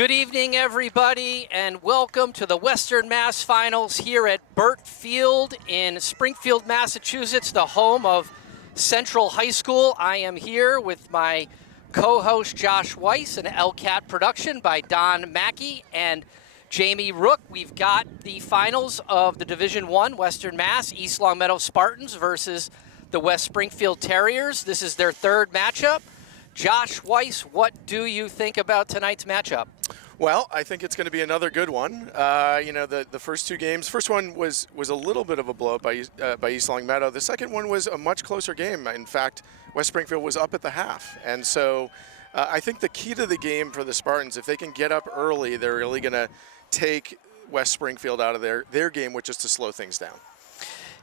Good evening, everybody, and welcome to the Western Mass Finals here at Burt Field in Springfield, Massachusetts, the home of Central High School. I am here with my co-host Josh Weiss, an LCAT production by Don Mackey and Jamie Rook. We've got the finals of the Division I Western Mass, East Longmeadow Spartans versus the West Springfield Terriers. This is their third matchup. Josh Weiss, what do you think about tonight's matchup? Well, I think it's going to be another good one. The first two games, first one was a little bit of a blow by East Longmeadow. The second one was a much closer game. In fact, West Springfield was up at the half. And so I think the key to the game for the Spartans, if they can get up early, they're really going to take West Springfield out of their game, which is to slow things down.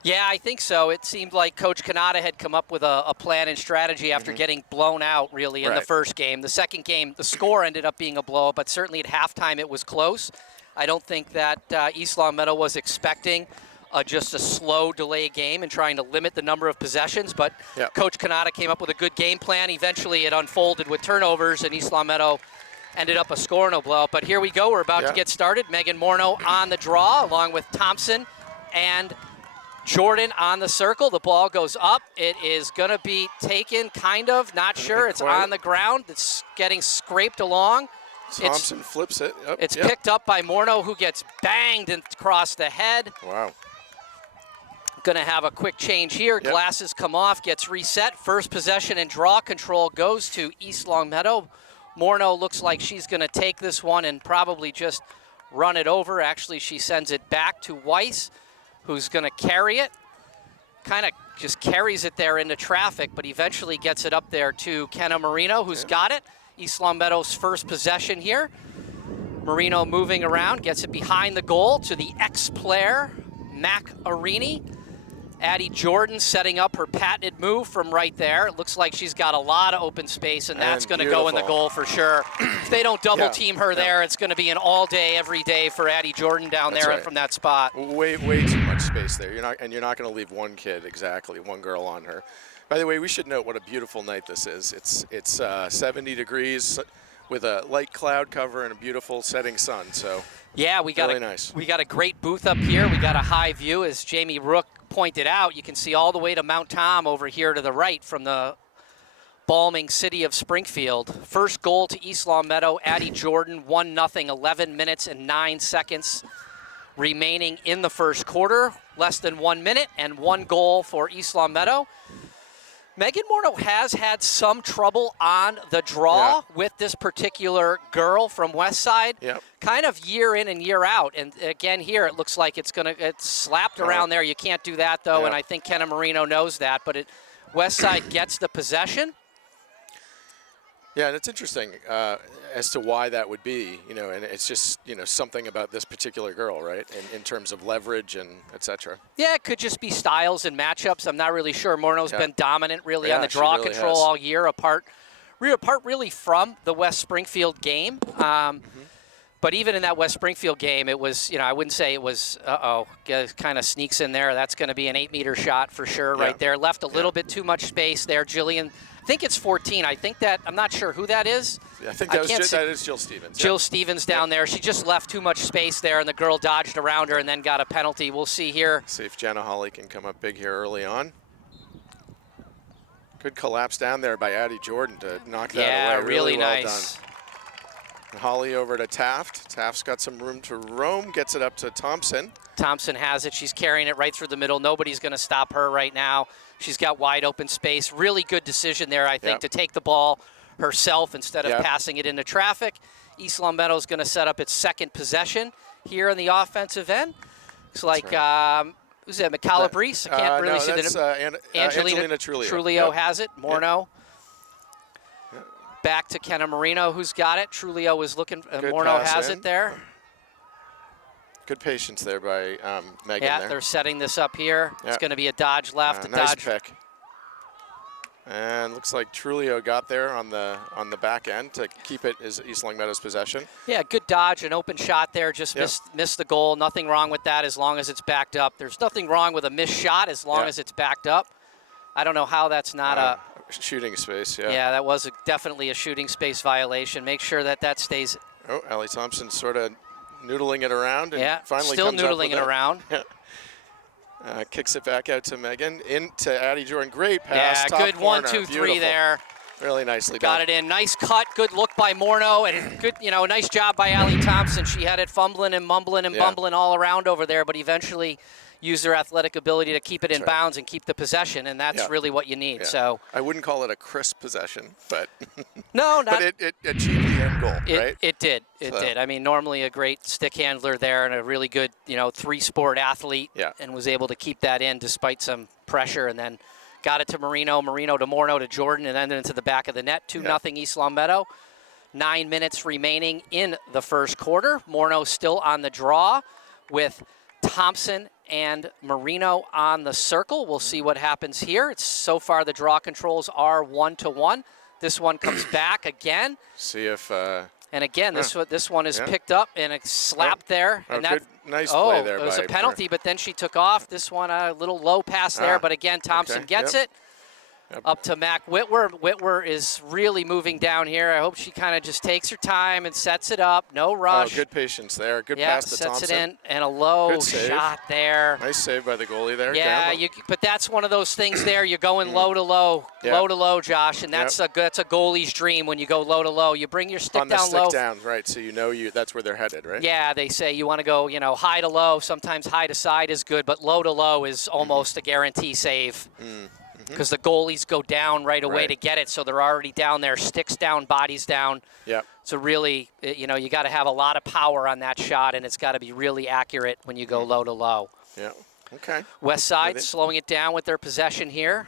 Yeah, I think so. It seemed like Coach Kanata had come up with a plan and strategy after getting blown out, really, in the first game. The second game, the score ended up being a blow, but certainly at halftime it was close. I don't think that East Longmeadow was expecting just a slow delay game and trying to limit the number of possessions, but Coach Kanata came up with a good game plan. Eventually it unfolded with turnovers, and East Longmeadow ended up a score no blowout. But here we go. We're about to get started. Megan Morneau on the draw, along with Thompson and Jordan on the circle. The ball goes up. It is going to be taken, kind of, not sure. It's on the ground. It's getting scraped along. Thompson flips it. It's picked up by Morneau, who gets banged across the head. Wow. Going to have a quick change here. Glasses come off, gets reset. First possession and draw control goes to East Longmeadow. Morneau looks like she's going to take this one and probably just run it over. Actually, she sends it back to Weiss, who's going to carry it. Kind of just carries it there into traffic, but eventually gets it up there to Kenna Marino, who's got it. East Longmeadow's first possession here. Marino moving around, gets it behind the goal to the ex-player, Mac Arini. Addie Jordan setting up her patented move from right there. It looks like she's got a lot of open space, and that's going to go in the goal for sure. If they don't double team her there, it's going to be an all day, every day for Addie Jordan down there from that spot. Way too much space there. You're not going to leave one kid, one girl on her. By the way, we should note what a beautiful night this is. It's 70 degrees with a light cloud cover and a beautiful setting sun. So yeah, we got nice. We got a great booth up here. We got a high view, as Jamie Rook pointed out. You can see all the way to Mount Tom over here to the right from the balming city of Springfield. First goal to East Longmeadow, Addie Jordan, 1-0, 11 minutes and 9 seconds remaining in the first quarter. Less than 1 minute and 1 goal for East Longmeadow. Megan Morneau has had some trouble on the draw with this particular girl from Westside, kind of year in and year out. And again, here it looks like it's slapped around there. You can't do that, though, and I think Kenna Marino knows that. But Westside gets the possession. Yeah, and it's interesting as to why that would be, and it's just, something about this particular girl, right, in terms of leverage and et cetera. Yeah, it could just be styles and matchups. I'm not really sure. Morneau's been dominant, really, on the draw control all year, apart really from the West Springfield game. But even in that West Springfield game, it was, I wouldn't say it was, kind of sneaks in there. That's going to be an 8-meter shot for sure right there. Left a little bit too much space there. Jillian, I think it's 14. I think that, I'm not sure who that is. I think that is Jill Stevens. Jill Stevens down there. She just left too much space there, and the girl dodged around her and then got a penalty. We'll see here. See if Jenna Hawley can come up big here early on. Good collapse down there by Addie Jordan to knock that away. Yeah, really well nice. Done. Holly over to Taft. Taft's got some room to roam, gets it up to Thompson. Thompson has it. She's carrying it right through the middle. Nobody's going to stop her right now. She's got wide open space. Really good decision there, I think, to take the ball herself instead of passing it into traffic. East Longmeadow is going to set up its second possession here in the offensive end. Looks like, who's that, McCalabrese? I can't really see the Angelina Trulio has it. Morneau. Back to Kenna Marino, who's got it. Trulio is looking, Morneau has it there. Good patience there by Megan. Yeah, they're setting this up here. It's going to be a dodge left, a nice dodge. Pick. And looks like Trulio got there on the back end to keep it as East Longmeadow's possession. Yeah, good dodge, an open shot there. Just missed the goal. Nothing wrong with that as long as it's backed up. There's nothing wrong with a missed shot as long as it's backed up. I don't know how that's not a shooting space. Yeah, that was definitely a shooting space violation. Make sure that that stays Oh, Allie Thompson sort of noodling it around and finally still comes up noodling with it around. Kicks it back out to Megan. Into Addie Jordan. Great pass. Yeah, top good corner. 1, 2, 3 Beautiful. there. Really nicely Got done. it in. Nice cut. Good look by Morneau. And good, nice job by Allie Thompson. She had it fumbling and mumbling and bumbling all around over there, but eventually used her athletic ability to keep it in bounds and keep the possession, and that's really what you need. So I wouldn't call it a crisp possession, but no, not, but it achieved the end goal, right? It did. It did. I mean, normally a great stick handler there and a really good, three-sport athlete, and was able to keep that in despite some pressure, and then got it to Marino to Morneau to Jordan, and then into the back of the net. 2-0 East Longmeadow. 9 minutes remaining in the first quarter. Morneau still on the draw with Thompson and Marino on the circle. We'll see what happens here. So far the draw controls are 1-1. This one comes back again. See if and again this one is picked up and a slap there. And good, nice play there. It was a penalty, but then she took off. This one a little low pass there, but again Thompson gets it. Up to Mac Whitwer. Whitwer is really moving down here. I hope she kind of just takes her time and sets it up. No rush. Oh, good patience there. Good pass to Thompson. Sets it in, and a low shot there. Nice save by the goalie there. Yeah, but that's one of those things there. You're going low to low, low to low, Josh, and that's a goalie's dream when you go low to low. You bring your stick on the down low. Down, right? So that's where they're headed, right? Yeah, they say you want to go, high to low. Sometimes high to side is good, but low to low is almost a guarantee save. Because the goalies go down right away to get it, so they're already down there, sticks down, bodies down. Yeah. So really, you got to have a lot of power on that shot, and it's got to be really accurate when you go low to low. Yeah. Okay. West Side slowing it down with their possession here.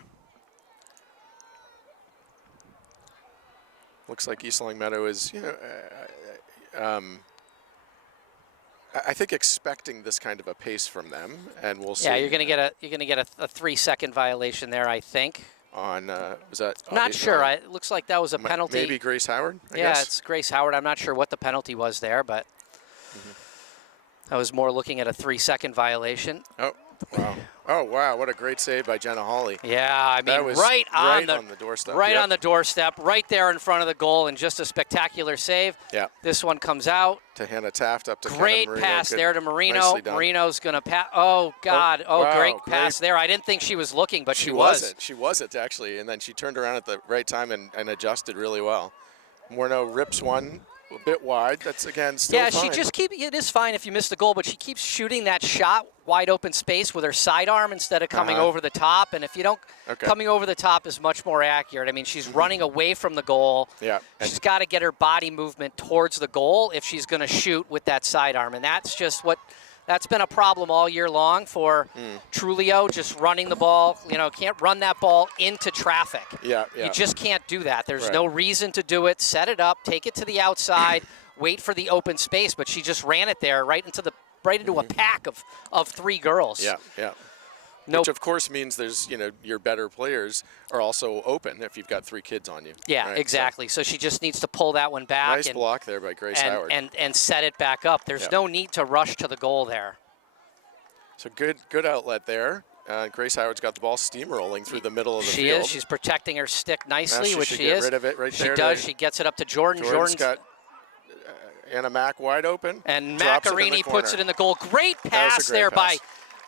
Looks like East Longmeadow is, I think expecting this kind of a pace from them, and we'll see. Yeah, you're gonna get a 3-second violation there, I think. On was that? Not sure. It looks like that was a penalty. Maybe Grace Howard. I yeah, guess? It's Grace Howard. I'm not sure what the penalty was there, but I was more looking at a 3-second violation. Oh, wow. Oh, wow. What a great save by Jenna Hawley. Yeah, I mean, was right on the doorstep. Right on the doorstep, right there in front of the goal, and just a spectacular save. Yeah. This one comes out. To Hannah Taft up to Great Marino. pass there to Marino. Marino's going to pass. Oh, God. Wow, great pass there. I didn't think she was looking, but she was. She wasn't, actually. And then she turned around at the right time and adjusted really well. Morneau rips one. A bit wide. That's, again, still fine. She just it is fine if you miss the goal, but she keeps shooting that shot wide open space with her sidearm instead of coming over the top. And if you don't, coming over the top is much more accurate. I mean, she's running away from the goal. Yeah. She's got to get her body movement towards the goal if she's going to shoot with that sidearm. And that's just that's been a problem all year long for Trulio, just running the ball. Can't run that ball into traffic. Yeah. You just can't do that. There's no reason to do it. Set it up, take it to the outside, wait for the open space. But she just ran it there right into a pack of 3 girls. Yeah. Which, of course, means there's, your better players are also open if you've got 3 kids on you. Yeah, right? exactly. So she just needs to pull that one back. Nice block there by Grace Howard. And set it back up. There's no need to rush to the goal there. So good outlet there. Grace Howard's got the ball steamrolling through the middle of the field. She is. She's protecting her stick nicely, which she is. Rid of it right there. She does. She gets it up to Jordan. Jordan's got Anna Mack wide open. And Macarini puts it in the goal. Great pass there by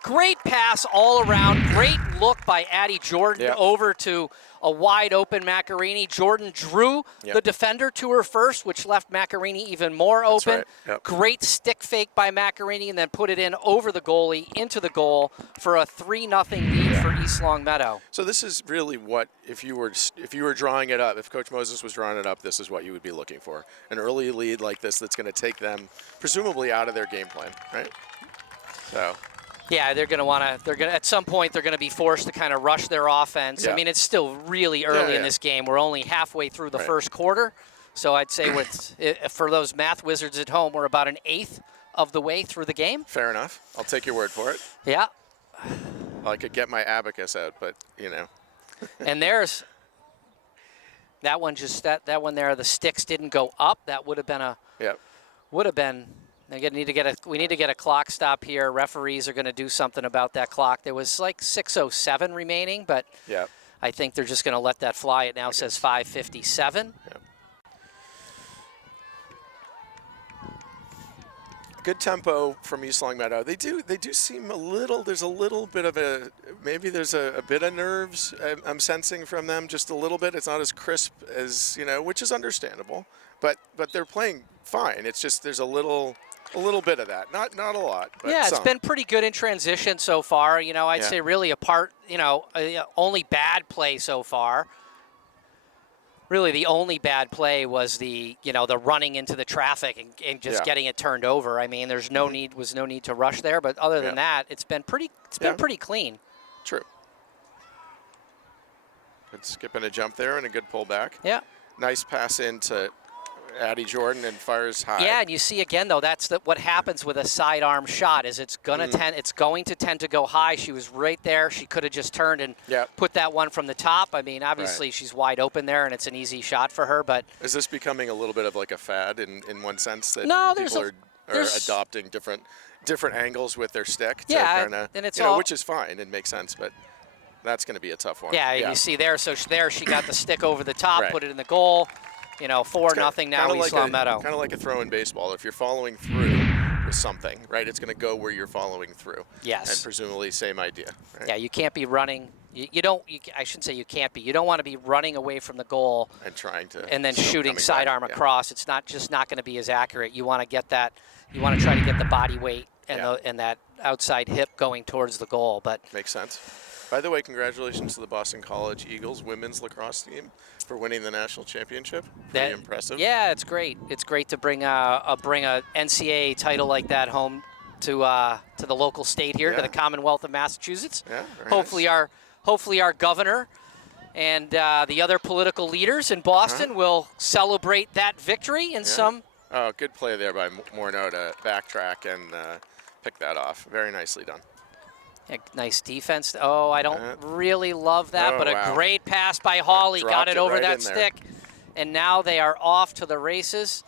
Great pass all around. Great look by Addie Jordan over to a wide open Macarini. Jordan drew the defender to her first, which left Macarini even more open. Right. Yep. Great stick fake by Macarini, and then put it in over the goalie into the goal for a 3-0 lead for East Longmeadow. So this is really what, if you were drawing it up, if Coach Moses was drawing it up, this is what you would be looking for. An early lead like this that's going to take them presumably out of their game plan, right? So. Yeah, they're going to want to. They're going to at some point. They're going to be forced to kind of rush their offense. I mean, it's still really early in this game. We're only halfway through the first quarter, so I'd say for those math wizards at home, we're about 1/8 of the way through the game. Fair enough. I'll take your word for it. Yeah. Well, I could get my abacus out, but you know. And there's that one. Just that one there. The sticks didn't go up. That would have been a. Yep. Would have been. We need to get a clock stop here. Referees are going to do something about that clock. There was like 6:07 remaining, but I think they're just going to let that fly. It now says 5:57. Good tempo from East Longmeadow. They do seem a little. There's a little bit of maybe there's a bit of nerves I'm sensing from them, just a little bit. It's not as crisp as which is understandable. But they're playing fine. It's just there's a little bit of that. Not a lot. But yeah, some. It's been pretty good in transition so far. I'd say really only bad play so far. Really, the only bad play was the running into the traffic and just getting it turned over. I mean, there's no need to rush there, but other than that, it's been pretty clean. True. Good skip and a jump there and a good pullback. Yeah. Nice pass into Addie Jordan and fires high. Yeah, and you see again though, that's what happens with a sidearm shot is it's going to tend to go high. She was right there. She could have just turned and put that one from the top. I mean, obviously she's wide open there, and it's an easy shot for her. But is this becoming a little bit of like a fad in one sense that people are adopting different angles with their stick? And it's which is fine and makes sense, but that's going to be a tough one. Yeah, you see there. So there she got the stick over the top, put it in the goal. 4-0 now, East Longmeadow. Kind of like a throw in baseball. If you're following through with something, right, it's going to go where you're following through. Yes. And presumably same idea. Right? Yeah, you can't be running. I shouldn't say you can't be. You don't want to be running away from the goal and trying to and then shooting sidearm across. It's not going to be as accurate. You want to get that. You want to try to get the body weight and that outside hip going towards the goal. But makes sense. By the way, congratulations to the Boston College Eagles women's lacrosse team for winning the national championship. Pretty impressive. Yeah, it's great. It's great to bring a NCAA title like that home to the local state here, to the Commonwealth of Massachusetts. Yeah, hopefully our governor and the other political leaders in Boston will celebrate that victory in some. Oh, good play there by Morneau to backtrack and pick that off. Very nicely done. Yeah, nice defense. Oh, I don't really love that, but a great pass by Hawley. Got it over that stick. And now they are off to the races.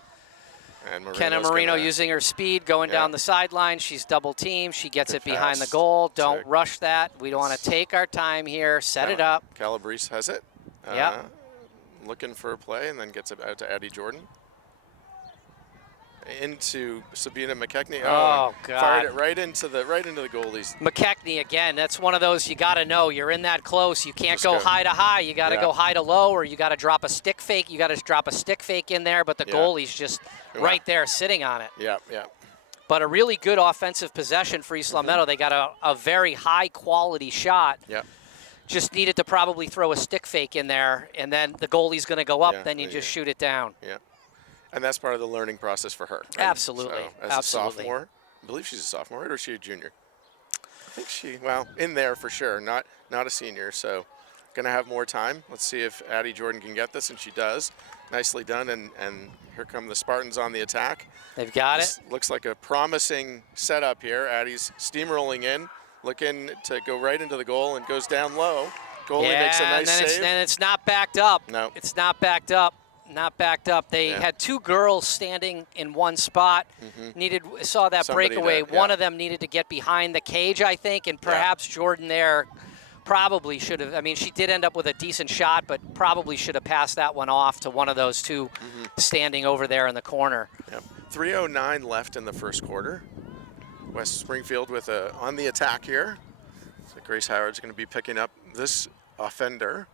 And Kenna Marino using her speed, going down the sideline. She's double teamed. She gets it behind the goal. Don't rush that. We don't want to take our time here. Set it up. Calabrese has it. Looking for a play and then gets it out to Addie Jordan. Into Sabina McKechnie. Oh God! Fired it right into the goalies. McKechnie again. That's one of those you got to know. You're in that close. You can't go high to high. You got to go high to low, or you got to drop a stick fake. You got to drop a stick fake in there, but the goalie's just right there sitting on it. Yeah. But a really good offensive possession for East Longmeadow. They got a very high quality shot. Yeah. Just needed to probably throw a stick fake in there, and then the goalie's going to go up. Then you just shoot it down. Yeah. And that's part of the learning process for her. Right? Absolutely. So, as a sophomore, I believe she's a sophomore, right? Or is she a junior? I think in there for sure, not a senior. So going to have more time. Let's see if Addie Jordan can get this, and she does. Nicely done, and here come the Spartans on the attack. They've got it. Looks like a promising setup here. Addie's steamrolling in, looking to go right into the goal, and goes down low. Goalie makes a nice save. And it's not backed up. No. It's not backed up. Not backed up. They had two girls standing in one spot. Saw that breakaway. One of them needed to get behind the cage, I think, and perhaps Jordan there probably should have. I mean, she did end up with a decent shot, but probably should have passed that one off to one of those two standing over there in the corner. 3:09 left in the first quarter. West Springfield with on the attack here. So Grace Howard's going to be picking up this offender.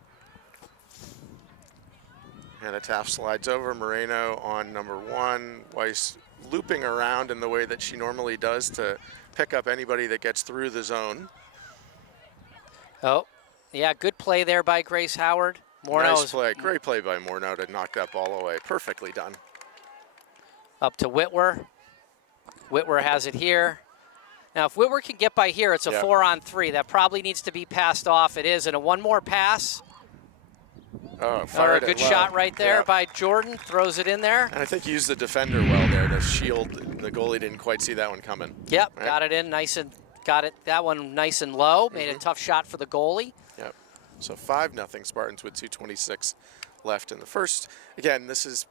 And a tap slides over. Moreno on number 1. Weiss looping around in the way that she normally does to pick up anybody that gets through the zone. Oh, yeah, good play there by Grace Howard. Nice play. Great play by Morneau to knock that ball away. Perfectly done. Up to Whitwer. Whitwer has it here. Now, if Whitwer can get by here, it's a 4-on-3. That probably needs to be passed off. It is. And one more pass. Oh, a good shot right there by Jordan. Throws it in there. And I think he used the defender well there to shield. The goalie didn't quite see that one coming. Yep, right? Got it in nice and got it. That one nice and low. Made a tough shot for the goalie. Yep. So 5-0 Spartans with 2:26 left in the first. Again, this is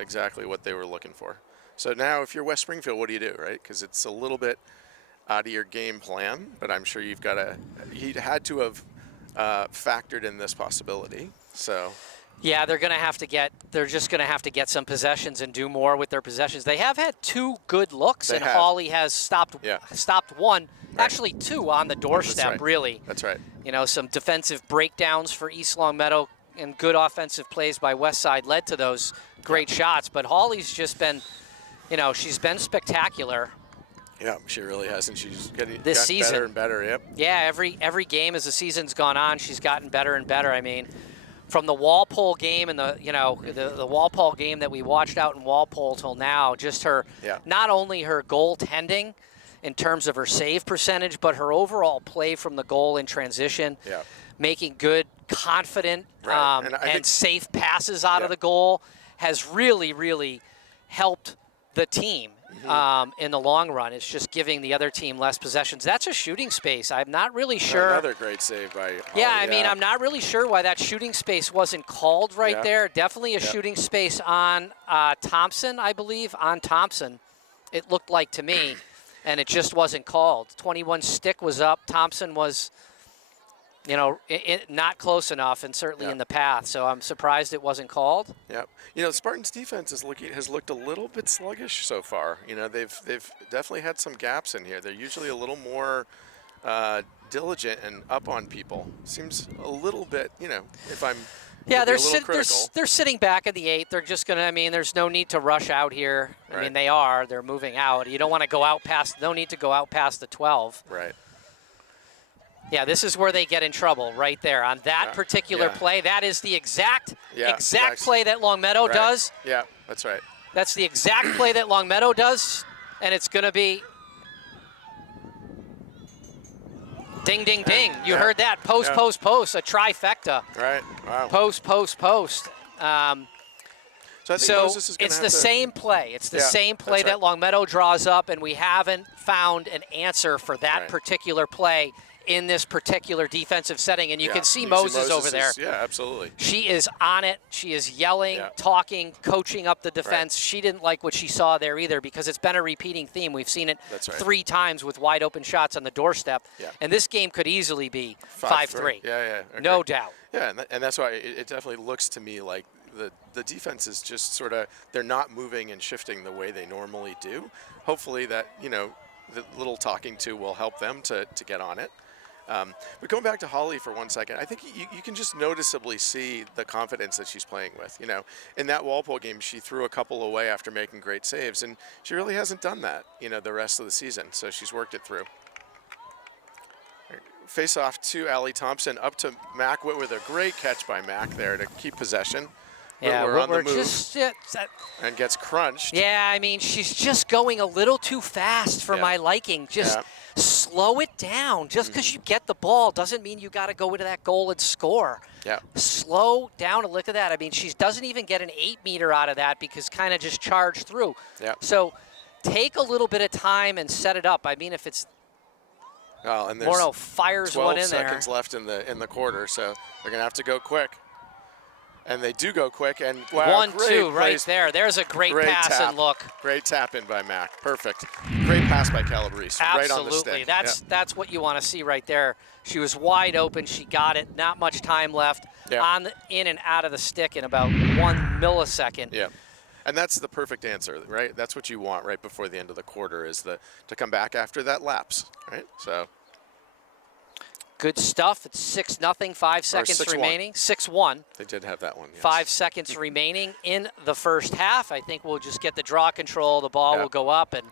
exactly what they were looking for. So now, if you're West Springfield, what do you do, right? Because it's a little bit out of your game plan, but I'm sure you've got he had to have factored in this possibility. So Yeah, they're just going to have to get some possessions and do more with their possessions. They have had 2 good looks, and Hawley has stopped one, actually 2 on the doorstep, really. That's right. You know, some defensive breakdowns for East Longmeadow and good offensive plays by Westside led to those great shots. But Hawley's just been, you know, she's been spectacular. Yeah, she really has, and she's gotten season better and better. Yep. Yeah, every game as the season's gone on, she's gotten better and better. I mean, from the Walpole game and the Walpole game that we watched out in Walpole till now, just her not only her goaltending in terms of her save percentage, but her overall play from the goal in transition, making good, confident, and safe passes out of the goal has really, really helped the team. In the long run. It's just giving the other team less possessions. That's a shooting space. I'm not really sure. Another great save by Hawley. Yeah, I mean, I'm not really sure why that shooting space wasn't called right there. Definitely a shooting space on Thompson, I believe, on Thompson. It looked like to me, and it just wasn't called. 21 stick was up. Thompson was, you know, not close enough, and certainly in the path. So I'm surprised it wasn't called. Yep. You know, Spartans' defense has looked a little bit sluggish so far. You know, they've definitely had some gaps in here. They're usually a little more diligent and up on people. Seems a little bit, you know, if I'm they're sitting back at the 8. They're just going to, I mean, there's no need to rush out here. I mean, they're moving out. You don't want to go out past, no need to go out past the 12. Right. Yeah, this is where they get in trouble right there on that particular play. That is the exact play that Longmeadow does. Yeah, that's right. That's the exact play that Longmeadow does, and it's going to be ding, ding, ding. You heard that. Post, post, post, a trifecta. Right, wow. Post, post, post. So it's the same play. It's the same play that Longmeadow draws up, and we haven't found an answer for that particular play in this particular defensive setting. And you can see Moses over there. Yeah, absolutely. She is on it. She is yelling, talking, coaching up the defense. She didn't like what she saw there either, because it's been a repeating theme. We've seen it 3 times with wide open shots on the doorstep. And this game could easily be 5-3. Yeah. No doubt. Yeah, and that's why it definitely looks to me like the defense is just sort of, they're not moving and shifting the way they normally do. Hopefully that, you know, the little talking to will help them to get on it. But going back to Hawley for 1 second, I think you can just noticeably see the confidence that she's playing with. You know, in that Walpole game, she threw a couple away after making great saves, and she really hasn't done that, you know, the rest of the season. So she's worked it through. Face off to Allie Thompson, up to Mac with a great catch by Mac there to keep possession. Yeah, we're on the move just and gets crunched. Yeah, I mean, she's just going a little too fast for my liking. Just slow it down. Just because you get the ball doesn't mean you got to go into that goal and score. Yeah. Slow down and look at that. I mean, she doesn't even get an 8-meter out of that because kind of just charged through. Yeah. So take a little bit of time and set it up. I mean, if it's and there's Morneau fires one in there. 12 seconds left in the quarter, so they're going to have to go quick. And they do go quick, and wow, 1-2 right there. There's a great pass tap. and look. Great tap in by Mac. Perfect. Great pass by Calabrese. Right on the stick. Absolutely. That's what you want to see right there. She was wide open. She got it. Not much time left. In and out of the stick in about 1 millisecond. Yeah. And that's the perfect answer, right? That's what you want right before the end of the quarter, is to come back after that lapse, right? So. Good stuff. It's 6-0, 5 seconds remaining. 6-1. They did have that one, yes. 5 seconds remaining in the first half. I think we'll just get the draw control. The ball will go up, and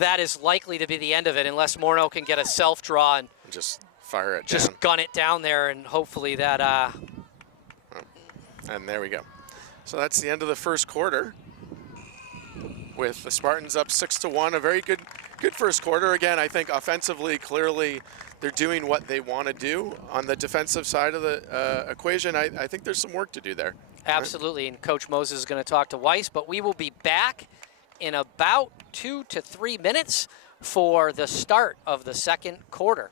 that is likely to be the end of it, unless Morneau can get a self-draw and just fire it just down. Gun it down there, and hopefully that... And there we go. So that's the end of the first quarter, with the Spartans up 6-1. A very good first quarter. Again, I think offensively, clearly, they're doing what they want to do. On the defensive side of the equation, I think there's some work to do there. Absolutely, and Coach Moses is going to talk to Weiss, but we will be back in about 2 to 3 minutes for the start of the second quarter.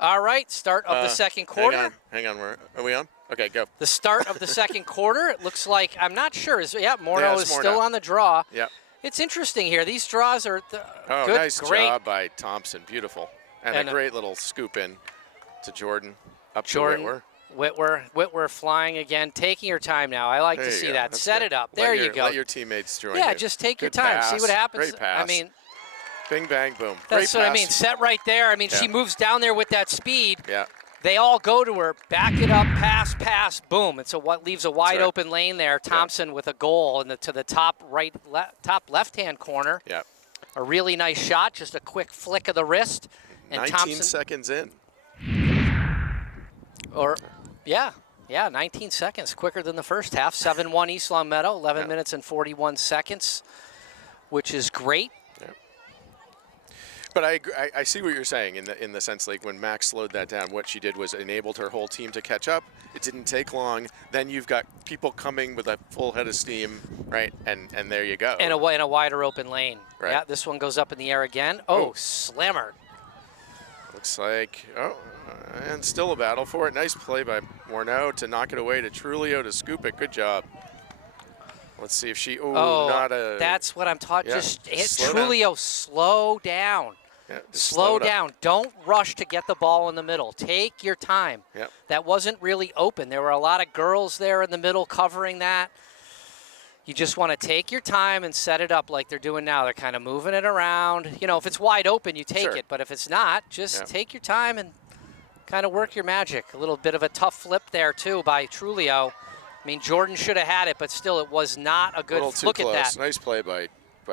All right, start of the second quarter. Hang on, are we on? Okay, go. The start of the second quarter, it looks like, I'm not sure, Morneau is still on the draw. Yeah. It's interesting here. These draws are good. Nice great job by Thompson. Beautiful. And a great little scoop in to Jordan. Up Jordan to Whitwer flying again, taking your time now. I like to see that. That's Set good. it up. There you go. Let your teammates join you. Yeah, just take your Good time. pass. See what happens. Great pass. I mean, bing, bang, boom. that's Great what pass. I mean. Set right there. I mean, Yeah. she moves down there with that speed. Yeah. They all go to her, back it up, pass, boom. It's what leaves a wide right. open lane there. Thompson with a goal to the top left-hand corner. Yeah. A really nice shot, just a quick flick of the wrist. And 19 Thompson, seconds in. Yeah, 19 seconds, quicker than the first half. 7-1 East Long Meadow, 11 minutes and 41 seconds, which is great. Yeah. But I see what you're saying in the sense, like, when Max slowed that down, what she did was enabled her whole team to catch up. It didn't take long. Then you've got people coming with a full head of steam, right? And there you go. And a wider open lane. Right. Yeah, this one goes up in the air again. Oh, slammer. Looks like, and still a battle for it. Nice play by Morneau to knock it away to Trulio to scoop it. Good job. Let's see if she, that's what I'm talking, Yeah, just slow Trulio, slow down. Yeah, just Slow it up. down. Don't rush to get the ball in the middle. Take your time. Yep. That wasn't really open. There were a lot of girls there in the middle covering that. You just want to take your time and set it up like they're doing now. They're kind of moving it around. You know, if it's wide open, you take Sure. it. But if it's not, just take your time and kind of work your magic. A little bit of a tough flip there, too, by Trulio. I mean, Jordan should have had it, but still it was not a good look close. at that. Nice play by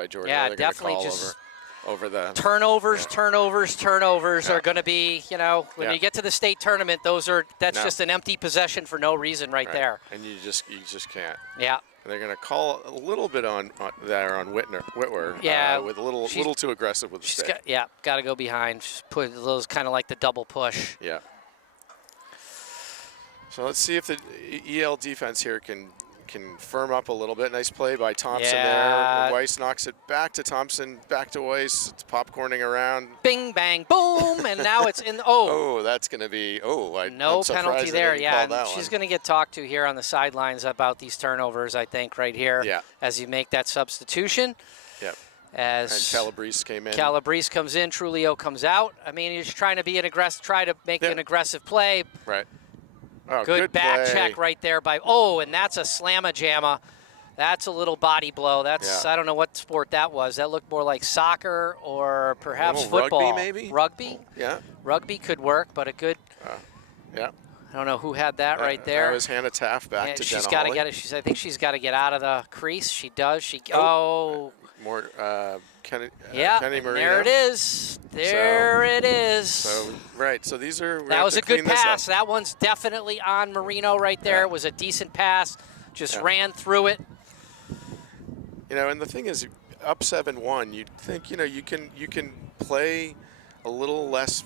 Jordan. Yeah, They're definitely call just over the turnovers are going to be, when Yeah. you get to the state tournament, that's just an empty possession for no reason right there. And you just can't. Yeah. They're going to call a little bit on Whitwer. Yeah, with a little too aggressive with the stick. Got to go behind. Just put those kind of like the double push. Yeah. So let's see if the EL defense here can firm up a little bit. Nice play by Thompson there. Weiss knocks it back to Thompson, back to Weiss. It's popcorning around. Bing, bang, boom, and now it's in. Oh, that's going to be. No penalty there. Yeah, and she's going to get talked to here on the sidelines about these turnovers. I think right here. Yeah. As you make that substitution. Yep. As and Calabrese came in. Calabrese comes in. Trulio comes out. I mean, he's trying to be try to make an aggressive play. Right. Oh, good back play. check right there by. Oh, and that's a slamma-jamma. That's a little body blow. That's I don't know what sport that was. That looked more like soccer or perhaps football. Rugby, maybe. Rugby. Yeah. Rugby could work, but a good. Yeah. I don't know who had that right there. That was Hannah Taft back to she's Jenna got to Hawley. get it. I think she's got to get out of the crease. She does. More Kenny Marino. There it is. It is. So these are. That was a good pass. That one's definitely on Marino right there. It was a decent pass. Just ran through it. And the thing is, up 7-1, you'd think you can play a little less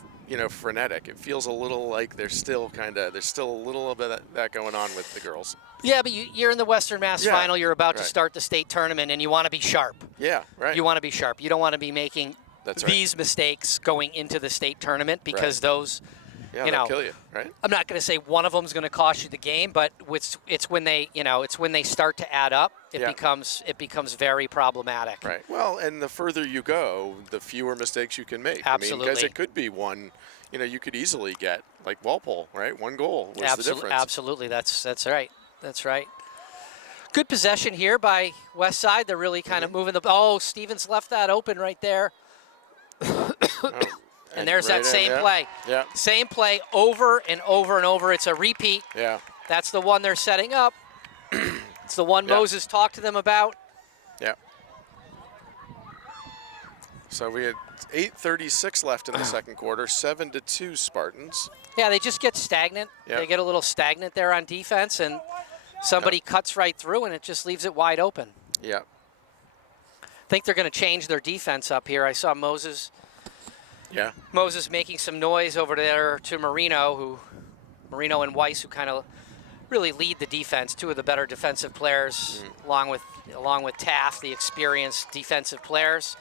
frenetic. It feels a little like there's still a little bit of that going on with the girls. Yeah, but you're in the Western Mass Final. You're about to start the state tournament, and you want to be sharp. Yeah, right. You want to be sharp. You don't want to be making these mistakes going into the state tournament because those, they'll kill you, right? I'm not going to say one of them is going to cost you the game, but it's when they start to add up, it becomes very problematic. Right. Well, and the further you go, the fewer mistakes you can make. Absolutely. Because it could be one. You could easily get like Walpole, right? One goal was the difference. Absolutely. That's right. That's right. Good possession here by West Side. They're really kind of moving the. Oh, Stevens left that open right there. And there's that same play. Yeah. Same play over and over and over. It's a repeat. Yeah. That's the one they're setting up. It's the one Moses talked to them about. Yeah. So we had 8:36 left in the second quarter. 7-2 Spartans. Yeah, they just get stagnant. Yeah. They get a little stagnant there on defense, and somebody cuts right through, and it just leaves it wide open. Yeah. I think they're going to change their defense up here. I saw Moses making some noise over there to Marino and Weiss, who kind of really lead the defense. Two of the better defensive players, along with Taft, the experienced defensive players.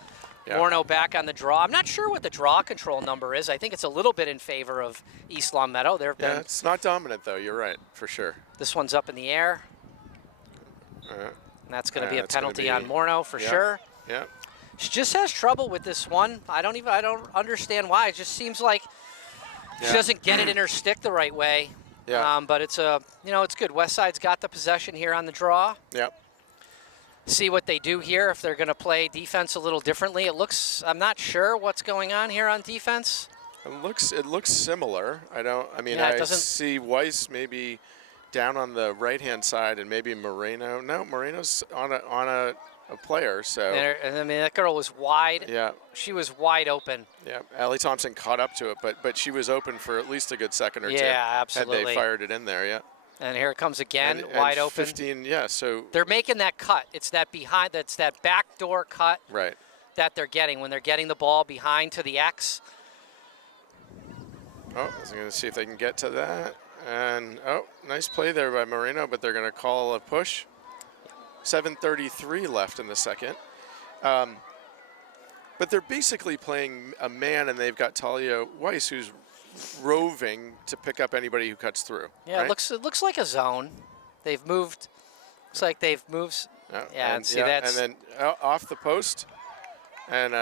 Yeah. Morneau back on the draw. I'm not sure what the draw control number is. I think it's a little bit in favor of East Long Meadow. It's not dominant, though. You're right, for sure. This one's up in the air. And that's going to be a penalty on Morneau for sure. Yeah. She just has trouble with this one. I don't understand why. It just seems like she doesn't get it in her stick the right way. Yeah. But it's it's good. West Side's got the possession here on the draw. Yep. See what they do here, if they're going to play defense a little differently. I'm not sure what's going on here on defense. It looks similar. Yeah, I see Weiss maybe down on the right-hand side and maybe Moreno. No, Moreno's on a player, so. And I mean, that girl was wide. Yeah. She was wide open. Yeah, Allie Thompson caught up to it, but she was open for at least a good second or two. Yeah, absolutely. Had they fired it in there, yeah. And here it comes again, And wide open. 15, yeah, so. They're making that cut. It's that backdoor cut Right. that they're getting when they're getting the ball behind to the X. Oh, I was going to see if they can get to that. And, nice play there by Moreno, but they're going to call a push. 7:33 left in the second. But they're basically playing a man, and they've got Talia Weiss, who's roving to pick up anybody who cuts through. Yeah, right? it looks like a zone. They've moved. Looks like they've moved. Yeah, and see that's. And then off the post, and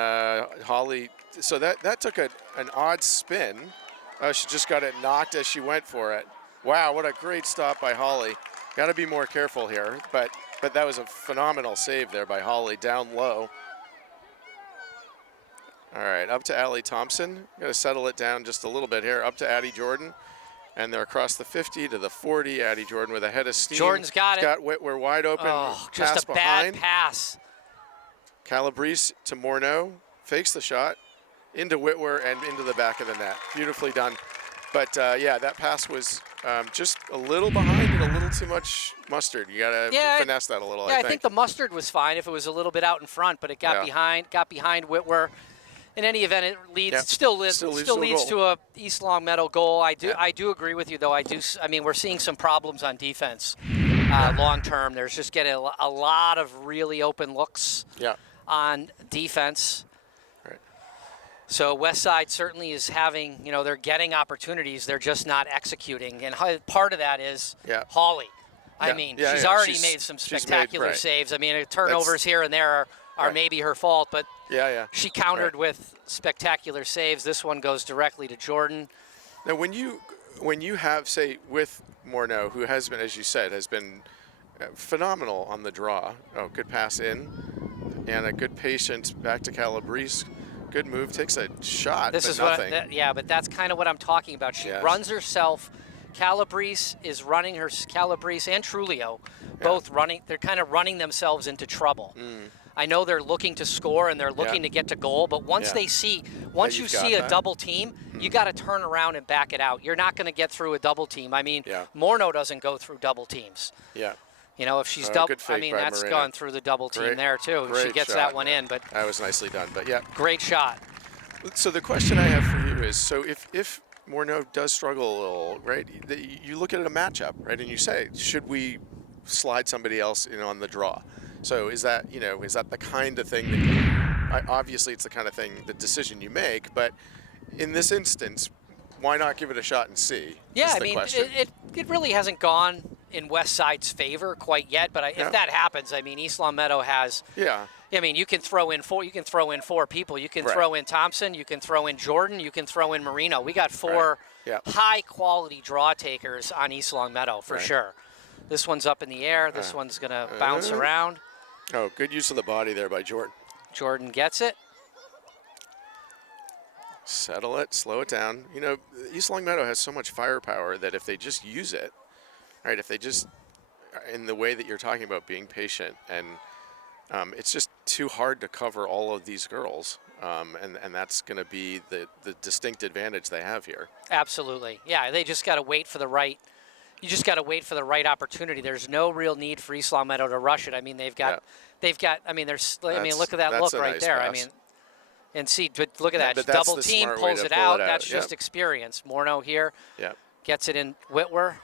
Holly. So that took an odd spin. She just got it knocked as she went for it. Wow, what a great stop by Holly. Got to be more careful here, but that was a phenomenal save there by Holly down low. All right, up to Allie Thompson. Got to settle it down just a little bit here. Up to Addie Jordan. And they're across the 50 to the 40. Addie Jordan with a head of steam. Jordan's got it. Got Whitwer wide open. Oh, pass just a behind. bad pass. Calabrese to Morneau. Fakes the shot. Into Whitwer and into the back of the net. Beautifully done. But, yeah, that pass was just a little behind and a little too much mustard. You got to finesse that a little, Yeah, I I think the mustard was fine if it was a little bit out in front, but it got behind Whitwer. In any event, it leads still leads to a East Longmeadow goal. I do agree with you, though. I mean, we're seeing some problems on defense long term. There's just getting a lot of really open looks on defense. Right. So West Side certainly is having, they're getting opportunities. They're just not executing. And part of that is Holly. I mean, she's already made some spectacular saves. I mean, turnovers here and there are maybe her fault, but she countered with spectacular saves. This one goes directly to Jordan. Now, when you have, say, with Morneau, who has been, as you said, has been phenomenal on the draw. Oh, good pass in, and a good patience back to Calabrese. Good move, takes a shot. This but is nothing. but that's kind of what I'm talking about. She runs herself. Calabrese is running her. Calabrese and Trulio, both running. They're kind of running themselves into trouble. I know they're looking to score and they're looking to get to goal, but once you see a double team, you got to turn around and back it out. You're not going to get through a double team. I mean, Morneau doesn't go through double teams. Yeah. If she's double, I mean, that's Marina. gone through the double team there too. She gets that one in, but that was nicely done. But great shot. So the question I have for you is: so if Morneau does struggle a little, right? You look at a matchup, right, and you say, should we slide somebody else in on the draw? So is that the kind of thing that obviously it's the kind of thing, the decision you make, but in this instance, why not give it a shot and see? Yeah, I mean, it really hasn't gone in West Side's favor quite yet, but if that happens, I mean, East Longmeadow has. Yeah. I mean, you can throw in four people. You can throw in Thompson. You can throw in Jordan. You can throw in Marino. We got four high-quality draw takers on East Longmeadow for sure. This one's up in the air. This one's going to bounce around. Oh, good use of the body there by Jordan. Jordan gets it. Settle it, slow it down. East Longmeadow has so much firepower that if they just use it, right, if they just, in the way that you're talking about being patient, and it's just too hard to cover all of these girls, and that's going to be the distinct advantage they have here. Absolutely. Yeah, they just got to wait for the right. You just got to wait for the right opportunity. There's no real need for East Longmeadow to rush it. I mean, they've got. I mean, look at that look right there. Pass. I mean, and see, but look at that. Double team pulls it out. That's just experience. Morneau here. Gets it in Whitwer.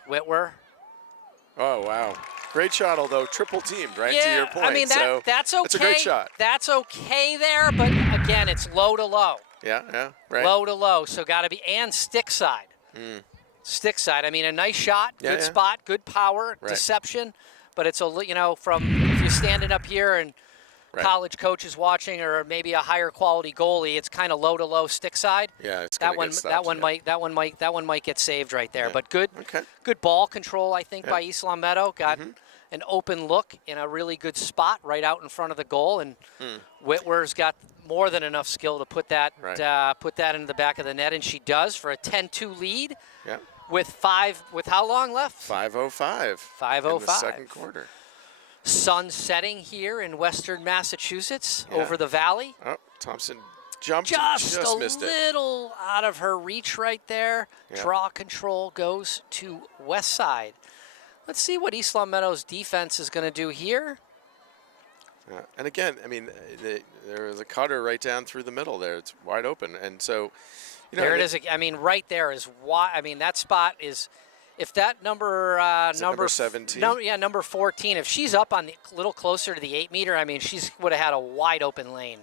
Oh wow, great shot. Although triple teamed, right? Yeah, to your point. I mean that's okay. That's a great shot. That's okay there, but again, it's low to low. Yeah, right. Low to low, so got to be and stick side. Stick side. I mean, a nice shot, good spot, good power, deception. But it's from if you're standing up here and college coaches watching, or maybe a higher quality goalie, it's kind of low to low stick side. Yeah, it's that gonna one. get stopped, That one might get saved right there. Yeah. But good ball control, I think, by East Long Meadow. Got an open look in a really good spot right out in front of the goal, and Whitwer's got more than enough skill to put that into the back of the net, and she does for a 10-2 lead. Yeah. With how long left? 5:05. 5:05. In the second quarter. Sun setting here in western Massachusetts over the valley. Oh, Thompson jumped, just a missed it. little out of her reach right there. Yeah. Draw control goes to west side. Let's see what East Long Meadow's defense is going to do here. And again, I mean, there was a cutter right down through the middle there. It's wide open, and so. There it is. I mean, right there is why. I mean, that spot is, if that number 17. Number 14. If she's up on a little closer to the 8 meter, I mean, she's would have had a wide open lane.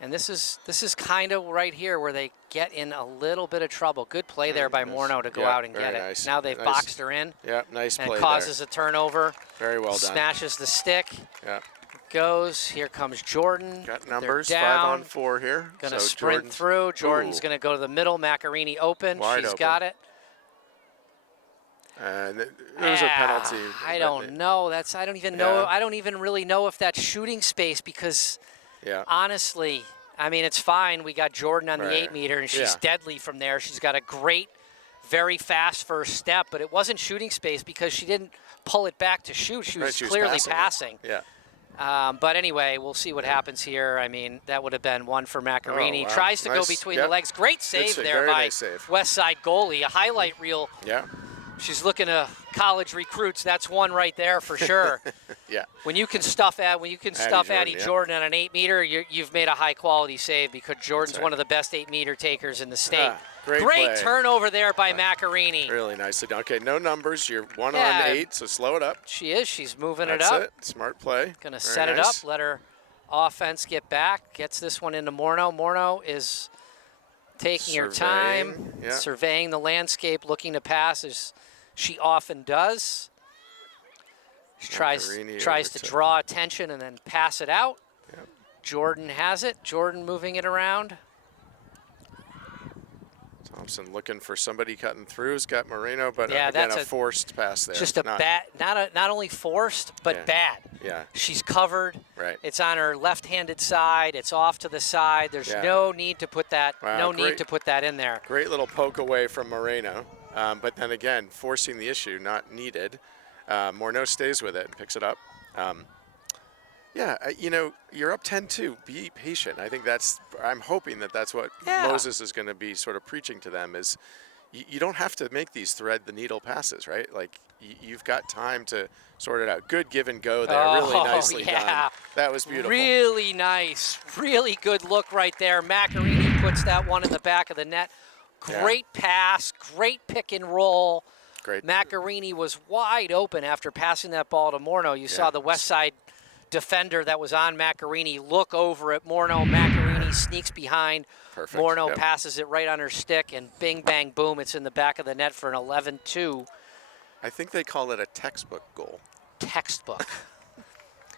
And this is kind of right here where they get in a little bit of trouble. Good play there by Morneau to go out and get it. Now they've boxed her in. Yeah, nice play. And causes a turnover. Very well done. Smashes the stick. Yeah. Goes. Here comes Jordan. Got numbers. They're down. 5-on-4 here. Going to sprint through. Jordan's going to go to the middle. Macarini open. She's got it. And there's a penalty. I don't know. I don't even know. I don't even really know if that's shooting space because, honestly, I mean, it's fine. We got Jordan on the 8 meter, and she's deadly from there. She's got a great, very fast first step, but it wasn't shooting space because she didn't pull it back to shoot. She was clearly passing. Yeah. But anyway, we'll see what happens here. I mean, that would have been one for Macarini. Oh, wow. Tries to go between the legs. Great save there by West Side goalie. A highlight reel. Yeah. She's looking to college recruits. That's one right there for sure. Yeah. When you can stuff Addie Jordan on an 8 meter, you've made a high quality save because Jordan's one of the best 8 meter takers in the state. Great turnover there by Macarini. Really nicely done. Okay, no numbers. You're 1 on 8, so slow it up. She is. She's moving it That's up. it. Smart play. Gonna set it up. Let her offense get back. Gets this one into Morneau. Morneau is taking her time, surveying the landscape, looking to pass as she often does. She tries to draw attention and then pass it out. Yep. Jordan has it. Jordan moving it around. Thompson looking for somebody cutting through. Has got Moreno, but again, a forced pass there. Just not only forced, but bad. Yeah. She's covered. Right. It's on her left-handed side. It's off to the side. There's no need to put that. Need to put that in there. Great little poke away from Moreno, but then again, forcing the issue, not needed. Morneau stays with it and picks it up. You're up 10-2. Be patient. I think I'm hoping that's what Moses is going to be sort of preaching to them is you don't have to make these thread the needle passes, right? Like you've got time to sort it out. Good give and go there. Really nicely done. That was beautiful. Really nice. Really good look right there. Macarini puts that one in the back of the net. Great pass. Great pick and roll. Great. Macarini was wide open after passing that ball to Morneau. You saw the West Side defender that was on Macarini look over at Morneau. Macarini sneaks behind. Perfect. Morneau passes it right on her stick, and bing, bang, boom, it's in the back of the net for an 11-2. I think they call it a textbook goal. Textbook.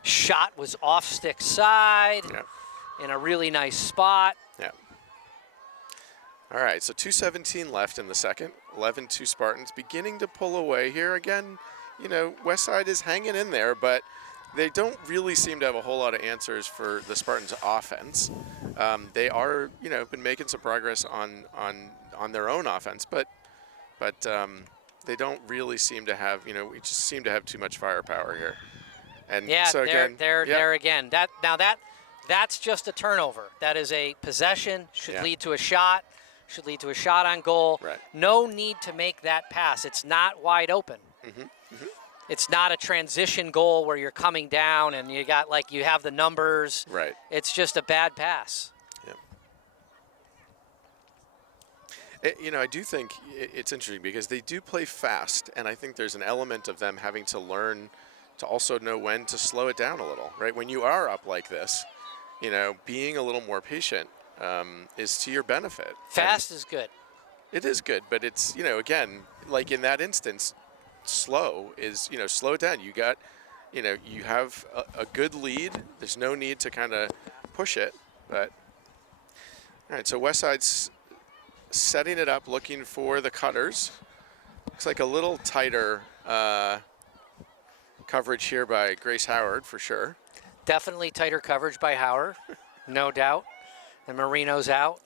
Shot was off stick side in a really nice spot. Yeah. All right, so 2:17 left in the second. 11-2 Spartans beginning to pull away here. Again, West Side is hanging in there, but they don't really seem to have a whole lot of answers for the Spartans' offense. They are, been making some progress on their own offense, but they don't really seem to have, we just seem to have too much firepower here. And so again, there again. That's just a turnover. That is a possession. Should lead to a shot. Should lead to a shot on goal. Right. No need to make that pass. It's not wide open. It's not a transition goal where you're coming down and you have the numbers. Right. It's just a bad pass. Yeah. I do think it's interesting because they do play fast, and I think there's an element of them having to learn to also know when to slow it down a little, right? When you are up like this, being a little more patient is to your benefit. Fast is good. It is good, but it's, again, like in that instance, slow is, slow it down. You got, you know, you have a good lead. There's no need to kind of push it. But all right, so Westside's setting it up, looking for the cutters. Looks like a little tighter coverage here by Grace Howard for sure. Definitely tighter coverage by Howard, no doubt. And Marino's out.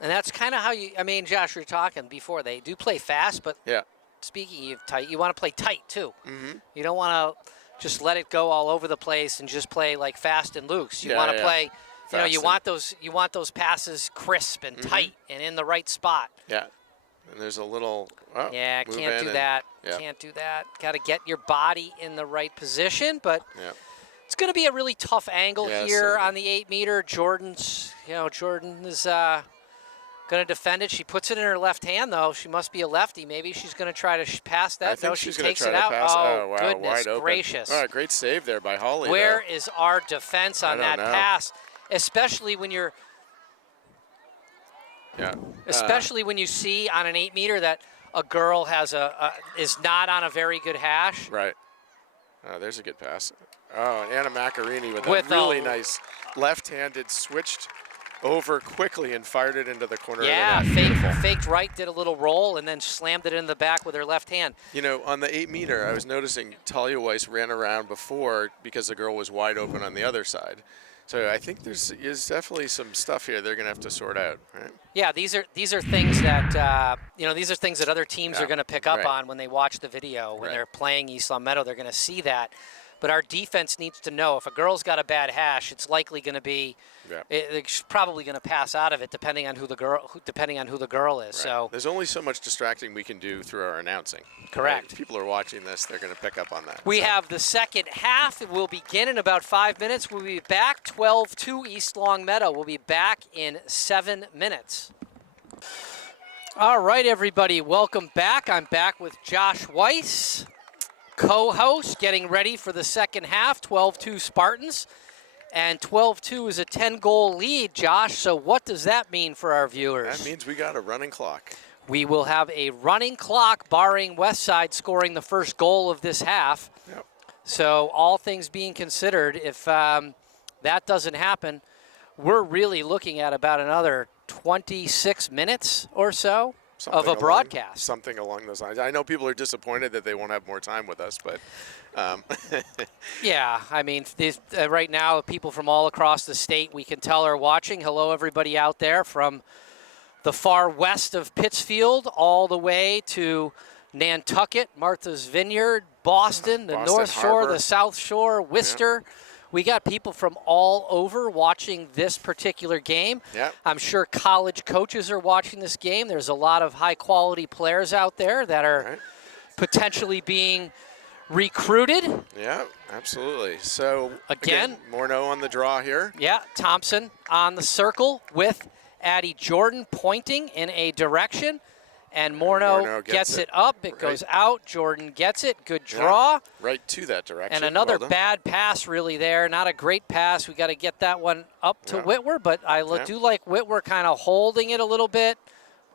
And that's kind of how you, I mean, Josh, we were talking before. They do play fast, but Yeah. speaking of tight, you want to play tight too. Mm-hmm. You don't want to just let it go all over the place and just play like fast and loose. You want to play, you know, you want those passes crisp and tight and in the right spot. Yeah. And there's a little Yeah, move can't in do and- that. yeah. Can't do that. Got to get your body in the right position, but Yeah. it's going to be a really tough angle Yeah, here so- on the 8-meter. Jordan is going to defend it. She puts it in her left hand, though. She must be a lefty. Maybe she's going to try to pass that. I think No, she's she gonna takes try it to out. pass. Oh, wow, goodness wide open. gracious. All right, great save there by Holly. Where though. is our defense on I that don't know. pass? Especially when you're, Yeah. especially when you see on an 8-meter that a girl has is not on a very good hash. Right. Oh, there's a good pass. Oh, and Anna Macarini with With a really a- nice left-handed switched over quickly and fired it into the corner Yeah, of the net. faked right, did a little roll, and then slammed it in the back with her left hand. You know, on the 8-meter, I was noticing Talia Weiss ran around before because the girl was wide open on the other side. So I think is definitely some stuff here they're going to have to sort out, right? Yeah, these are things that these are things that other teams are going to pick up right. on when they watch the video. When Right. they're playing East Long Meadow, they're going to see that. But our defense needs to know if a girl's got a bad hash, it's likely going to be, it's probably going to pass out of it, depending on who the girl is. Right. So there's only so much distracting we can do through our announcing. Correct. Right? If people are watching this, they're going to pick up on that. we have the second half. It will begin in about 5 minutes. We'll be back 12-2 East Long Meadow. We'll be back in 7 minutes. All right, everybody, welcome back. I'm back with Josh Weiss, co-host, getting ready for the second half, 12-2 Spartans. And 12-2 is a 10-goal lead, Josh. So what does that mean for our viewers? That means we got a running clock. We will have a running clock, barring Westside scoring the first goal of this half. Yep. So all things being considered, if that doesn't happen, we're really looking at about another 26 minutes or so of a broadcast. Something along those lines. I know people are disappointed that they won't have more time with us, but Yeah, I mean, right now, people from all across the state, we can tell are watching. Hello, everybody out there from the far west of Pittsfield all the way to Nantucket, Martha's Vineyard, Boston, the Boston North Shore, Harbor. the South Shore, Worcester. We got people from all over watching this particular game. Yep. I'm sure college coaches are watching this game. There's a lot of high-quality players out there that are Right. potentially being recruited. Yeah, absolutely. So Again- Morneau on the draw here. Yeah, Thompson on the circle with Addie Jordan pointing in a direction. And Morneau gets it up. It goes out. Jordan gets it. Good draw. Right to that direction. And another Well done. bad pass really there. Not a great pass. We got to get that one up to Whitwer, but I do like Whitwer kind of holding it a little bit.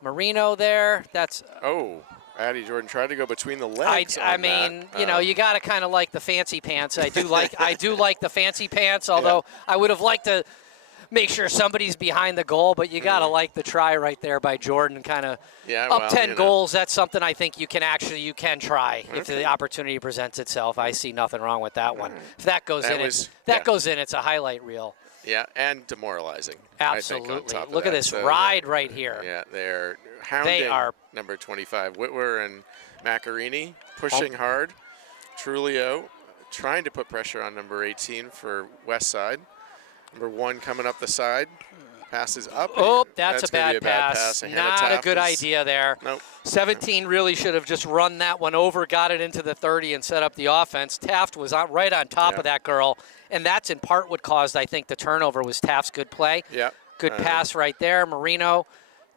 Marino there. That's Oh, Addie Jordan tried to go between the legs. I on mean, that. you know, you got to kind of like the fancy pants. I do like the fancy pants, although I would have liked to make sure somebody's behind the goal, but you got to like the try right there by Jordan, kind of up 10 goals. That's something I think you can try if the opportunity presents itself. I see nothing wrong with that one. If that goes goes in, it's a highlight reel. Yeah, and demoralizing. Absolutely. I think, on top of Look at that. this So, ride right here. Yeah, they're hounding are- number 25, Whitwer and Macarini, pushing hard. Trulio trying to put pressure on number 18 for West Side. Number 1 coming up the side. Passes up. Oh, that's a gonna bad be a bad pass. Hannah Not a Taft good is- idea there. Nope. 17 really should have just run that one over, got it into the 30, and set up the offense. Taft was right on top of that girl, and that's in part what caused, I think, the turnover was Taft's good play. Yeah. Good pass right there. Marino,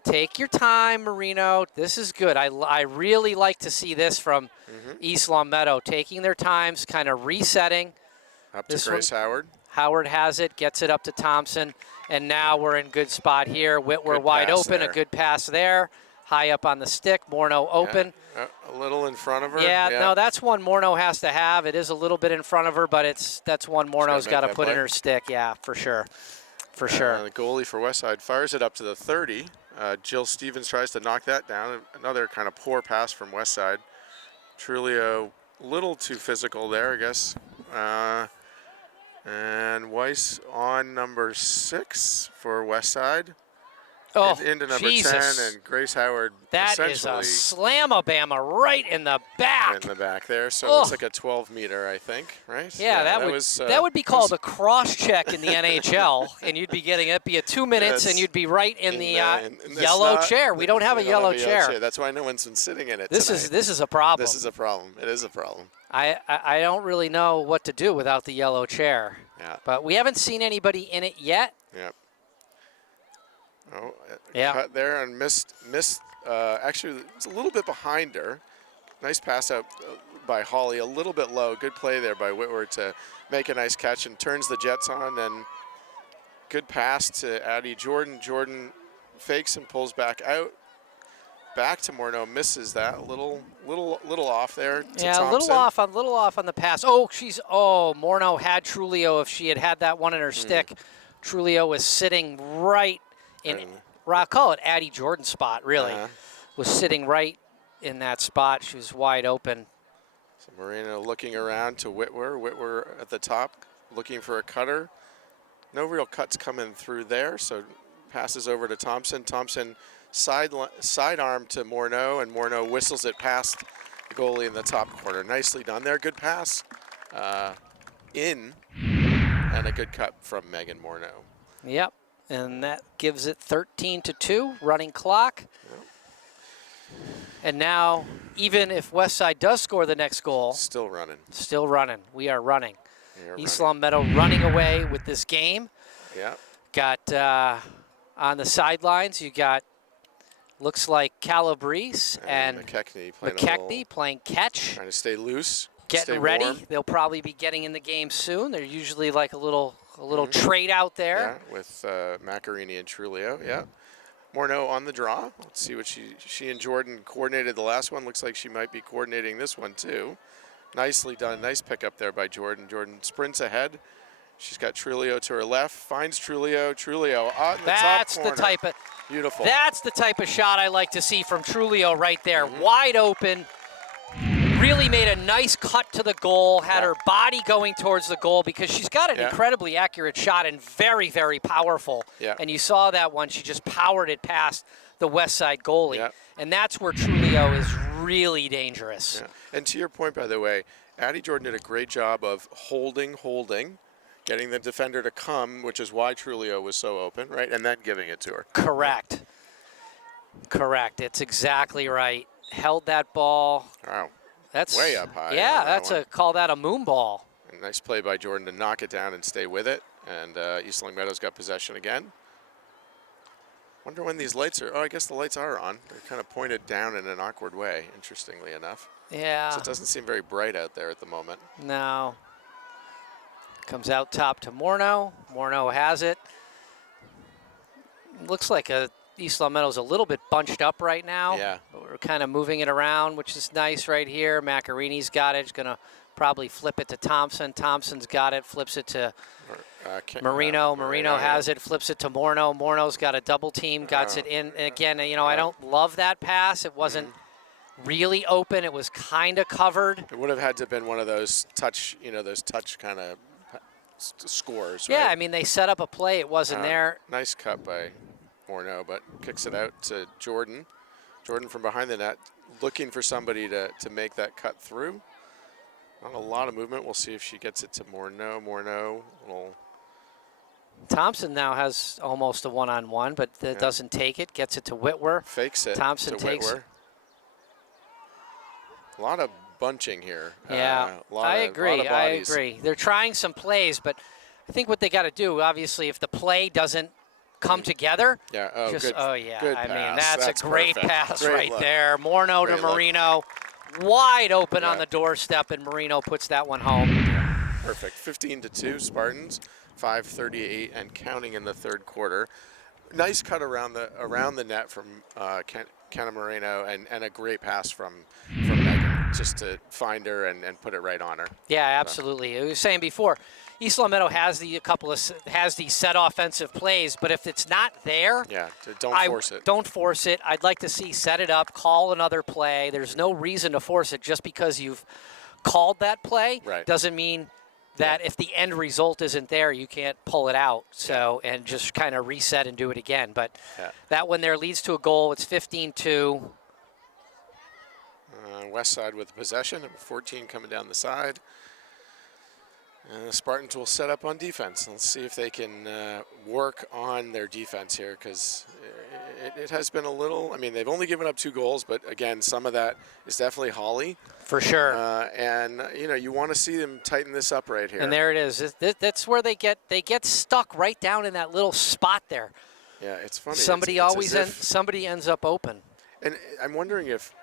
take your time, Marino. This is good. I really like to see this from East Long Meadow, taking their times, kind of resetting. Up to This Grace Howard. Howard has it, gets it up to Thompson, and now we're in good spot here. Whitwer Good wide pass open, there. a good pass there. high up on the stick. Morneau open. Yeah, a little in front of her. Yeah, no, that's one Morneau has to have. It is a little bit in front of her, but that's one Morneau's got to put in her stick. Yeah, for sure. For sure. The goalie for Westside fires it up to the 30. Jill Stevens tries to knock that down. Another kind of poor pass from Westside. Trulio, a little too physical there, I guess. And Weiss on number 6 for Westside. Oh, into number Jesus. 10, and Grace Howard That is a slam-a-bama right in the back. In the back there, so it's like a 12-meter, I think, right? Yeah, that would be called a cross-check in the NHL, and you'd be getting it. Be a 2 minutes, and you'd be right in the yellow chair. We don't have a yellow chair. That's why no one's been sitting in it. This is a problem. This is a problem. It is a problem. I don't really know what to do without the yellow chair. Yeah. But we haven't seen anybody in it yet. Yeah. Oh, yeah. Cut there and missed. Actually, it's a little bit behind her. Nice pass out by Holly, a little bit low. Good play there by Whitworth to make a nice catch and turns the Jets on. And good pass to Addie Jordan. Jordan fakes and pulls back out. Back to Morneau, misses that. A little off there. To yeah, Thompson. a little off on the pass. Morneau had Trulio. If she had had that one in her stick, Trulio was sitting right in, I'll call it Addie Jordan spot, really. Was sitting right in that spot. She was wide open. So Marino looking around to Whitwer. Whitwer at the top, looking for a cutter. No real cuts coming through there, so passes over to Thompson. Thompson sidearm to Morneau, and Morneau whistles it past the goalie in the top corner. Nicely done there. Good pass in, and a good cut from Megan Morneau. Yep. And that gives it 13-2, running clock. Yep. And now, even if Westside does score the next goal. Still running. Still running. We are running. East Long Meadow running away with this game. Yeah. Got on the sidelines, you got, looks like Calabrese and McKechnie playing catch. Trying to stay loose. Getting ready. Warm. They'll probably be getting in the game soon. They're usually like a little trade out there. Yeah, with Macarini and Trulio. Yeah. Morneau on the draw. Let's see what she and Jordan coordinated the last one. Looks like she might be coordinating this one too. Nicely done. Nice pickup there by Jordan. Jordan sprints ahead. She's got Trulio to her left. Finds Trulio. Trulio out in the top corner. Beautiful. That's the type of shot I like to see from Trulio right there. Wide open. Really made a nice cut to the goal, had her body going towards the goal because she's got an incredibly accurate shot and very, very powerful. Yeah. And you saw that one. She just powered it past the Westside goalie. Yeah. And that's where Trulio is really dangerous. Yeah. And to your point, by the way, Addie Jordan did a great job of holding, getting the defender to come, which is why Trulio was so open, right? And then giving it to her. Correct. Correct. It's exactly right. Held that ball. Wow. That's way up high. Yeah, call that a moon ball. A nice play by Jordan to knock it down and stay with it. And East Long Meadow's got possession again. Wonder when these lights are. Oh, I guess the lights are on. They're kind of pointed down in an awkward way, interestingly enough. Yeah. So it doesn't seem very bright out there at the moment. No. Comes out top to Morneau. Morneau has it. Looks like East Long Meadow's a little bit bunched up right now. Yeah. But we're kind of moving it around, which is nice right here. Macarini's got it. He's going to probably flip it to Thompson. Thompson's got it. Flips it to Marino. Marino has it. Flips it to Morneau. Morneau's got a double team. Got it in. And again, I don't love that pass. It wasn't really open. It was kind of covered. It would have had to have been one of those touch, those touch kind of scores, Yeah, right? I mean, they set up a play. It wasn't there. Nice cut by Morneau, but kicks it out to Jordan. Jordan from behind the net, looking for somebody to make that cut through. Not a lot of movement. We'll see if she gets it to Morneau. Morneau, Thompson now has almost a one-on-one, but doesn't take it. Gets it to Whitwer. Fakes it. Thompson takes it. A lot of bunching here. Yeah, I agree. They're trying some plays, but I think what they got to do, obviously, if the play doesn't come together. Yeah. Good pass. mean, that's a great perfect. pass Great right look. there. Morneau to Marino. Wide open on the doorstep, and Marino puts that one home. Perfect. 15-2 Spartans. 5:38 and counting in the third quarter. Nice cut around the net from Kenna Moreno, and a great pass from Megan just to find her and put it right on her. Yeah, absolutely. I was saying before, East Long Meadow has the set offensive plays, but if it's not there, Yeah, don't force it. Don't force it. I'd like to see set it up, call another play. There's no reason to force it. Just because you've called that play doesn't mean that if the end result isn't there, you can't pull it out. So and just kind of reset and do it again. But that one there leads to a goal. It's 15-2. West side with the possession. Number 14 coming down the side. And the Spartans will set up on defense. Let's see if they can work on their defense here, because it has been a little, I mean, they've only given up 2 goals, but again, some of that is definitely Holly. For sure. And, you want to see them tighten this up right here. And there it is. That's where they get stuck right down in that little spot there. Yeah, it's funny. Somebody ends up open. And I'm wondering if,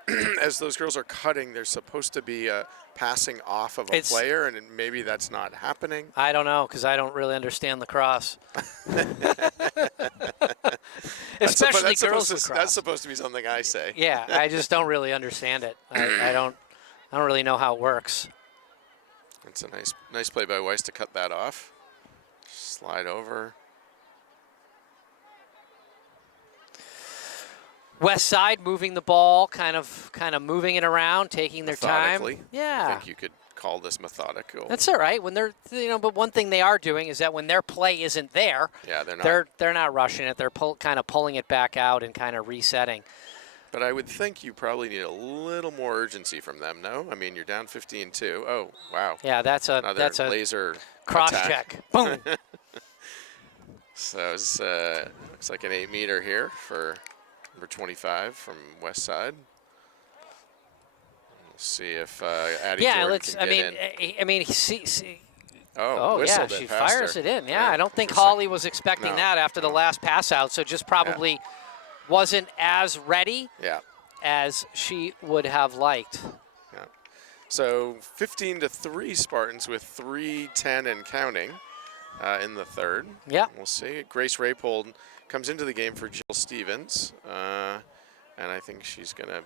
as those girls are cutting, there's supposed to be a passing off of a player, and maybe that's not happening. I don't know, because I don't really understand lacrosse. Especially girls lacrosse. That's supposed to be something I say. Yeah, I just don't really understand it. I don't really know how it works. It's a nice play by Weiss to cut that off. Slide over. West side moving the ball, kind of moving it around, taking their time. Yeah. I think you could call this methodical. That's all right. When they're, but one thing they are doing is that when their play isn't there, they're not rushing it. They're kind of pulling it back out and kind of resetting. But I would think you probably need a little more urgency from them, no? I mean, you're down 15-2. Oh, wow. Yeah, that's a laser cross attack. check. Boom. So it's looks like an 8-meter here for number 25 from West Side. We'll see if Addie Jordan can get in. I mean, see. Oh yeah, she fires it in. Yeah, I don't think Holly was expecting that after the last pass out, so just probably wasn't as ready as she would have liked. Yeah. So 15-3 Spartans with 3:10 and counting in the third. Yeah. We'll see. Grace Raypold comes into the game for Jill Stevens, and I think she's going to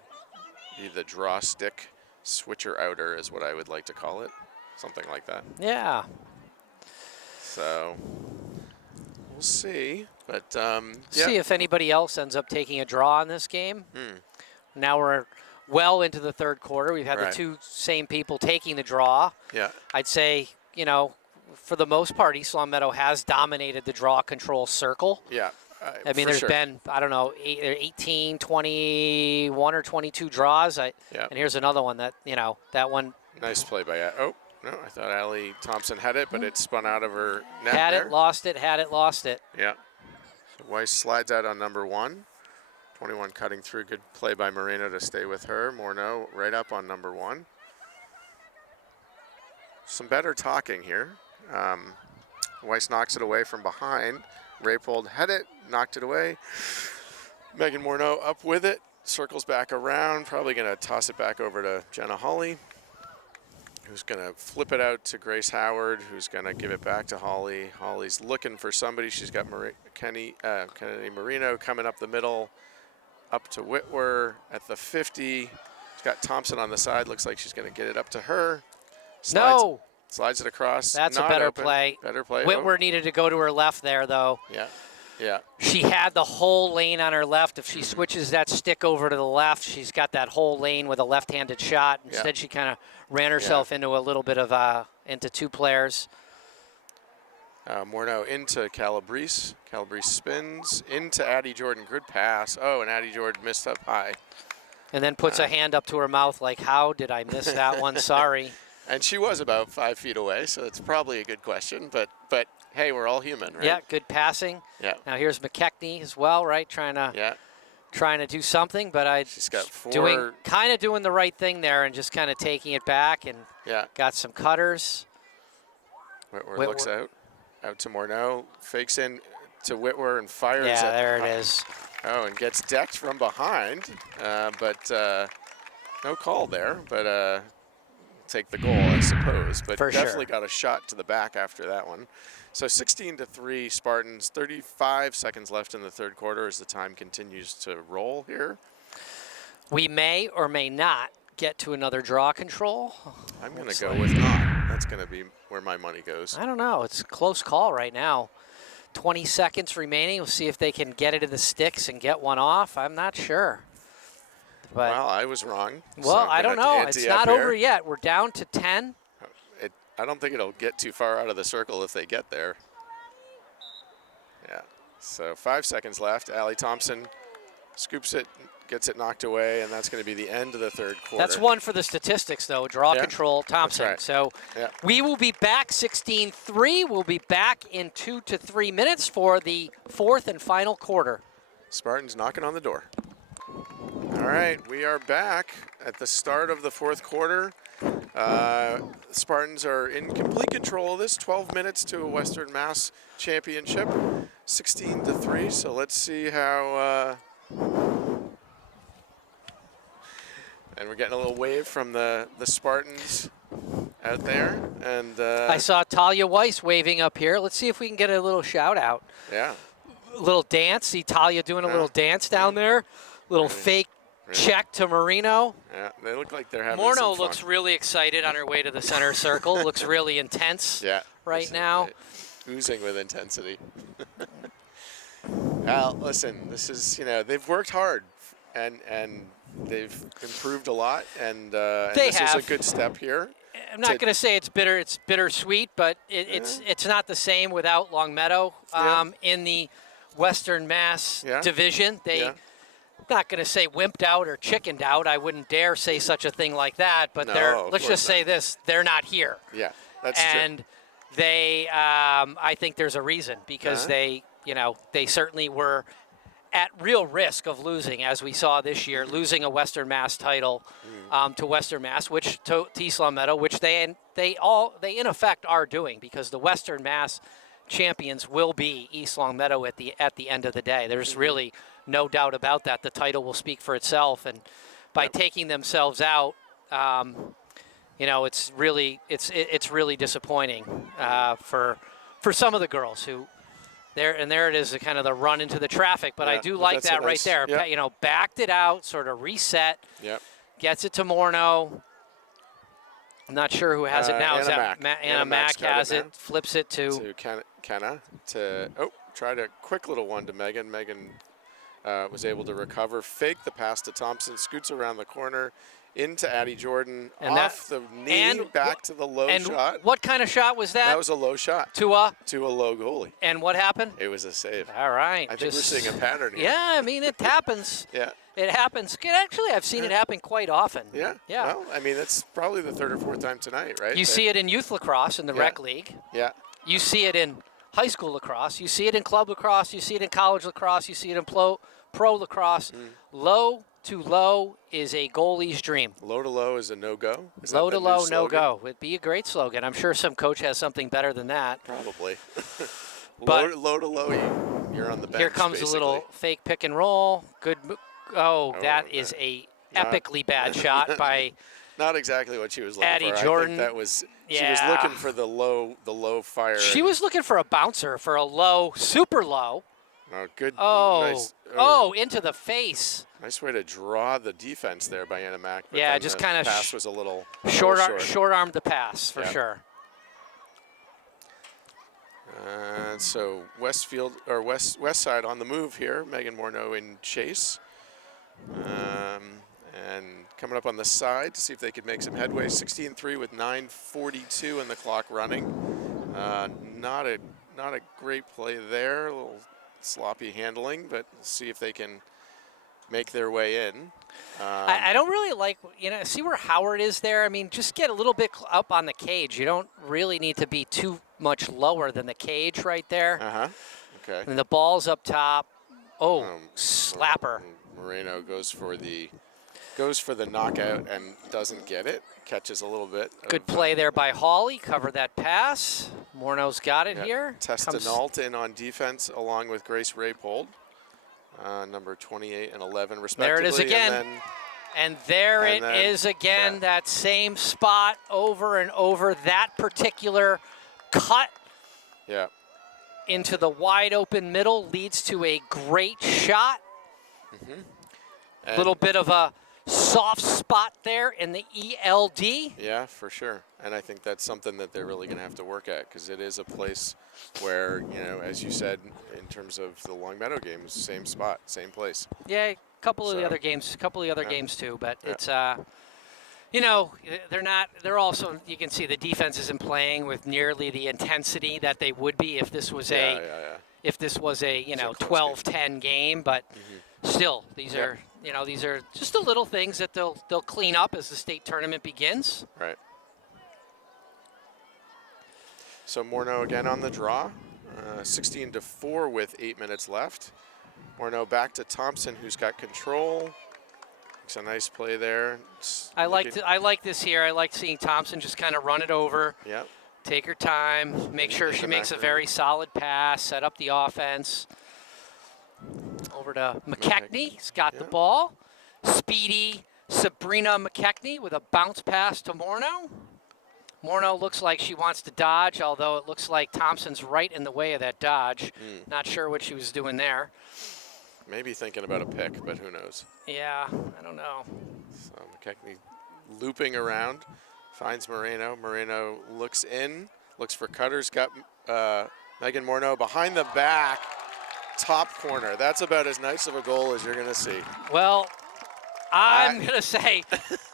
be the draw stick switcher outer is what I would like to call it, something like that. Yeah. So we'll see, but see if anybody else ends up taking a draw in this game. Now we're well into the third quarter. We've had the two same people taking the draw. Yeah. I'd say, for the most part, East Long Meadow has dominated the draw control circle. Yeah. I mean, there's been, I don't know, 18, 21 or 22 draws. And here's another one that, that one. Nice play by, oh, no, I thought Allie Thompson had it, but it spun out of her net. Had it, lost it, Yeah. So Weiss slides out on number 1. 21 cutting through. Good play by Moreno to stay with her. Morneau right up on number 1. Some better talking here. Weiss knocks it away from behind. Raypold had it, knocked it away. Megan Morneau up with it, circles back around, probably going to toss it back over to Jenna Holly, who's going to flip it out to Grace Howard, who's going to give it back to Holly. Holly's looking for somebody. She's got Kennedy Marino coming up the middle, up to Whitwer at the 50. She's got Thompson on the side. Looks like she's going to get it up to her. Slides it across. That's a better play. Better play. Whitwer needed to go to her left there, though. Yeah. She had the whole lane on her left. If she switches that stick over to the left, she's got that whole lane with a left-handed shot. Instead, she kind of ran herself into a little bit of into 2 players. Morneau into Calabrese. Calabrese spins into Addie Jordan. Good pass. Oh, and Addie Jordan missed up high. And then puts a hand up to her mouth like, how did I miss that one? Sorry. And she was about 5 feet away, so it's probably a good question. But hey, we're all human, right? Yeah, good passing. Yeah. Now here's McKechnie as well, right? Trying to do something, but she's got 4. doing the right thing there and just kind of taking it back and got some cutters. Whitwer looks out to Morneau, fakes in to Whitwer and fires. Yeah, there it is. Oh, and gets decked from behind, but no call there. But take the goal, I suppose. But definitely got a shot to the back after that one. So 16-3 Spartans, 35 seconds left in the third quarter as the time continues to roll here. We may or may not get to another draw control. I'm going to go with not. That's going to be where my money goes. I don't know. It's a close call right now. 20 seconds remaining. We'll see if they can get it in the sticks and get one off. I'm not sure. But, well, I was wrong. Well, I don't know. It's not over yet. We're down to 10. I don't think it'll get too far out of the circle if they get there. Yeah. So 5 seconds left. Allie Thompson scoops it, gets it knocked away, and that's going to be the end of the third quarter. That's one for the statistics, though. Draw control, Thompson. Right. So we will be back 16-3. We'll be back in 2 to 3 minutes for the fourth and final quarter. Spartans knocking on the door. All right, we are back at the start of the fourth quarter. Spartans are in complete control of this. 12 minutes to a Western Mass championship, 16-3. So let's see how. And we're getting a little wave from the Spartans out there. And I saw Talia Weiss waving up here. Let's see if we can get a little shout out. Yeah. A little dance. See Talia doing a little dance down there. Little fake check to Marino. Yeah, they look like they're having Morno some fun. looks really excited on her way to the center circle. Looks really intense right now. Oozing with intensity. Well, listen, this is, they've worked hard and they've improved a lot, and this is a good step here. I'm not going to say it's bitter. It's bittersweet, but it's not the same without Longmeadow in the Western Mass division. They not going to say wimped out or chickened out. I wouldn't dare say such a thing like that. But let's just say this: they're not here. Yeah, that's true. And they, I think there's a reason because they certainly were at real risk of losing, as we saw this year, losing a Western Mass title to Western Mass, which to East Longmeadow, which they in effect are doing, because the Western Mass champions will be East Longmeadow at the end of the day. There's really no doubt about that. The title will speak for itself, and by taking themselves out, it's really disappointing for some of the girls who. There it is, kind of the run into the traffic. But I do like that right there. Backed it out, sort of reset. Yep. Gets it to Morno. I'm not sure who has it now. Is that Anna Mack has it? Flips it to Kenna. Tried a quick little one to Megan. Megan was able to recover. Fake the pass to Thompson. Scoots around the corner. Into Addie Jordan, and off the knee, back to the low shot. What kind of shot was that? That was a low shot. To a low goalie. And what happened? It was a save. All right. I think we're seeing a pattern here. Yeah, I mean, it happens. It happens. Actually, I've seen it happen quite often. Yeah. Well, I mean, it's probably the third or fourth time tonight, right? You see it in youth lacrosse in the rec league. Yeah. You see it in high school lacrosse. You see it in club lacrosse. You see it in college lacrosse. You see it in pro lacrosse. Low to low is a goalie's dream. Low to low is a no-go? Low to low, no-go. It'd be a great slogan. I'm sure some coach has something better than that. Probably. But low to low, you're on the bench. Here comes basically. a little fake pick and roll. Good. That is a epically bad shot by. Not exactly what she was looking Addie for. Jordan. I think that was. She was looking for the low fire. She was looking for a bouncer, for a low, super low. Oh, good. Nice, into the face. Nice way to draw the defense there by Anna Mack. But just kind of pass was a little short-armed the pass for sure. So Westfield or West Side on the move here. Megan Morneau in chase, and coming up on the side to see if they could make some headway. 16-3 with 9:42 in the clock running. Not a great play there. A little sloppy handling, but we'll see if they can make their way in. I don't really like, see where Howard is there? I mean, just get a little bit up on the cage. You don't really need to be too much lower than the cage right there. Okay. And the ball's up top. Slapper. Moreno goes for the knockout and doesn't get it. Catches a little bit. Good play there by Hawley. Cover that pass. Morno's got it here. Testa Nault in on defense along with Grace Raypold. Number 28 and 11 respectively. There it is again. And there it is again, that same spot over and over. That particular cut into the wide open middle leads to a great shot. A little bit of a soft spot there in the ELD. Yeah, for sure. And I think that's something that they're really going to have to work at, because it is a place where, you know, as you said, in terms of the Longmeadow games, same spot, same place. Yeah, a couple of the So, other games, games too, but Yeah. it's you know, they're also, you can see the defense isn't playing with nearly the intensity that they would be if this was Yeah. if this was a, you It's a know, close 12-10 game, but still these Yeah. are, you know, these are just the little things that they'll clean up as the state tournament begins. Right. So Morneau again on the draw, 16-4 with 8 minutes left. Morneau back to Thompson, who's got control. It's a nice play there. I like this here. I like seeing Thompson just kind of run it over. Yep. Take her time, make sure she makes a very solid pass, set up the offense. Over to McKechnie. He's got the ball. Speedy Sabrina McKechnie with a bounce pass to Morneau. Morneau looks like she wants to dodge, although it looks like Thompson's right in the way of that dodge. Not sure what she was doing there. Maybe thinking about a pick, but who knows? Yeah, I don't know. So McKechnie looping around, finds Moreno. Moreno looks in, looks for cutters, got Megan Morneau behind the back, top corner. That's about as nice of a goal as you're going to see. Well, I'm going to say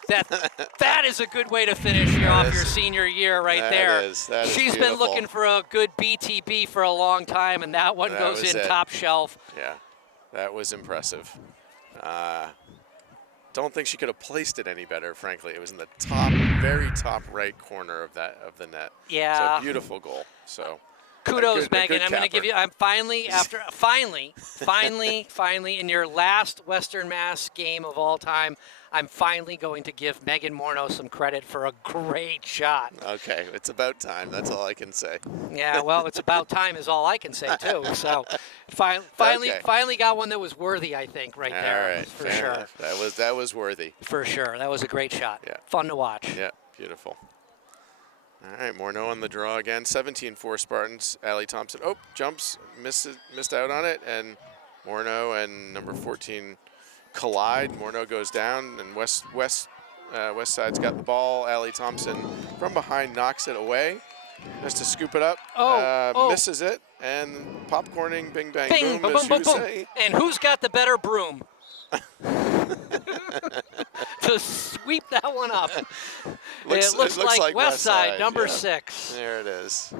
that is a good way to finish off your senior year right there. That is She's been looking for a good BTB for a long time, and that one goes in top shelf. Yeah, that was impressive. Don't think she could have placed it any better, frankly. It was in the top, very top right corner of the net. Yeah. So beautiful goal. So kudos, Megan. I'm going to give you. I'm finally in your last Western Mass game of all time. I'm finally going to give Megan Morneau some credit for a great shot. Okay, it's about time. That's all I can say. Yeah, well, it's about time is all I can say too. So, finally got one that was worthy. I think right there. All right, for sure. Enough. That was worthy. For sure, that was a great shot. Yeah. Fun to watch. Yeah, beautiful. All right, Morneau on the draw again. 17-4 Spartans. Allie Thompson. Oh, jumps, missed out on it, and Morneau and number 14 collide. Morneau goes down, and West Side's got the ball. Allie Thompson from behind knocks it away. Has to scoop it up. Misses it, and popcorning, bing bang Bing, boom, boom, boom, as boom, you boom. say. And who's got the better broom? To sweep that one up. It looks like West Side, number 6. There it is.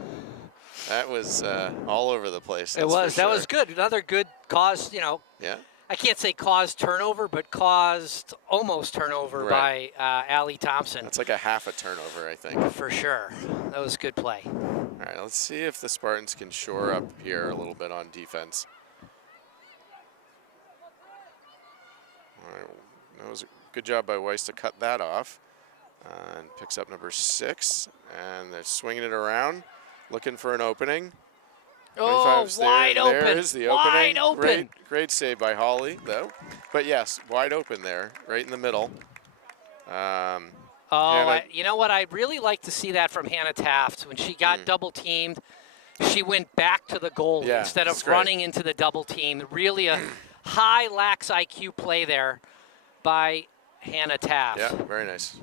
That was all over the place. It was. That was good. Another good cause, you know. Yeah. I can't say caused turnover, but caused almost turnover by Allie Thompson. That's like a half a turnover, I think. For sure. That was good play. All right, let's see if the Spartans can shore up here a little bit on defense. All right, that was a good job by Weiss to cut that off. And picks up number 6, and they're swinging it around, looking for an opening. Oh, wide open. There's the wide opening. open. Great save by Holly, though. But yes, wide open there, right in the middle. You know what? I'd really like to see that from Hannah Taft. When she got double teamed, she went back to the goal instead of running into the double team. Really a high lax IQ play there by Hannah Taft. Yeah, very nice.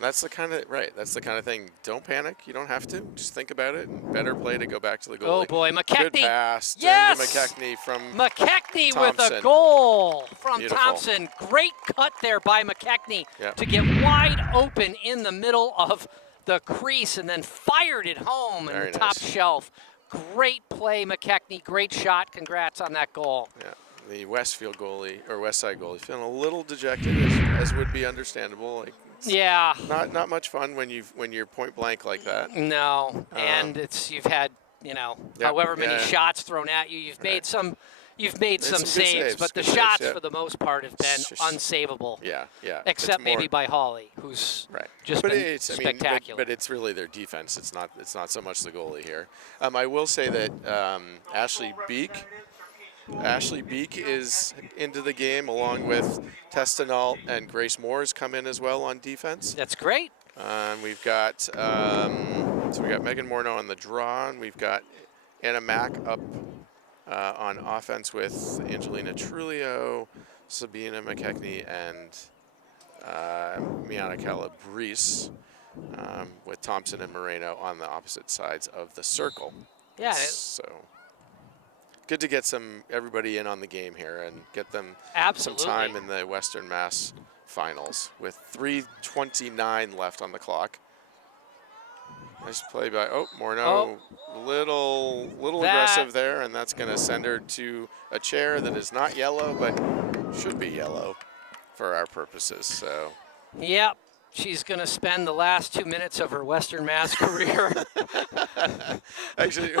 That's the kind of thing. Don't panic. You don't have to. Just think about it. Better play to go back to the goalie. Oh boy, McKechnie. Good pass. Yes. To McKechnie from McKechnie Thompson. with a goal from Beautiful. Thompson. Great cut there by McKechnie Yep. to get wide open in the middle of the crease and then fired it home in Very the top nice. shelf. Great play, McKechnie. Great shot. Congrats on that goal. Yeah. The Westfield goalie or West Side goalie feeling a little dejected, as would be understandable. Like, Yeah. Not much fun when you're point blank like that. No, and you've had however many yeah. shots thrown at you. You've made some some saves, good but the saves, shots yeah. for the most part have been unsavable. Yeah. Except It's more- maybe by Holly, who's just been spectacular. But it's really their defense. It's not so much the goalie here. I will say that Ashley Beek is into the game, along with Testinault and Grace Moore's come in as well on defense. That's great. We've got we got Megan Morneau on the draw, and we've got Anna Mack up on offense with Angelina Trulio, Sabina McKechnie and Miana Calabrese, with Thompson and Moreno on the opposite sides of the circle. Yeah. So good to get everybody in on the game here and get them Absolutely. some time in the Western Mass finals with 3:29 left on the clock. Nice play by Morneau. Little aggressive there, and that's going to send her to a chair that is not yellow, but should be yellow for our purposes. So. Yep. She's going to spend the last 2 minutes of her Western Mass career Actually.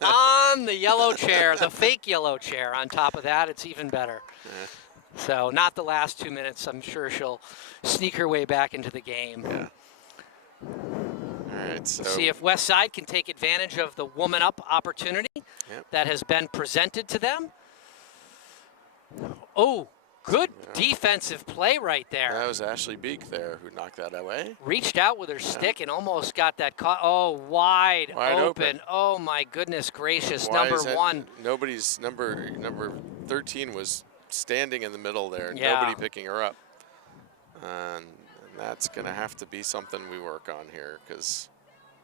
on the yellow chair, the fake yellow chair. On top of that, it's even better. So not the last 2 minutes. I'm sure she'll sneak her way back into the game. Yeah. All right. So see if West Side can take advantage of the woman up opportunity that has been presented to them. Oh, good defensive play right there. That was Ashley Beek there who knocked that away. Reached out with her stick and almost got that caught. Oh, wide open. Oh, my goodness gracious. Why number one. Nobody's number 13 was standing in the middle there. Yeah. Nobody picking her up. And that's going to have to be something we work on here because.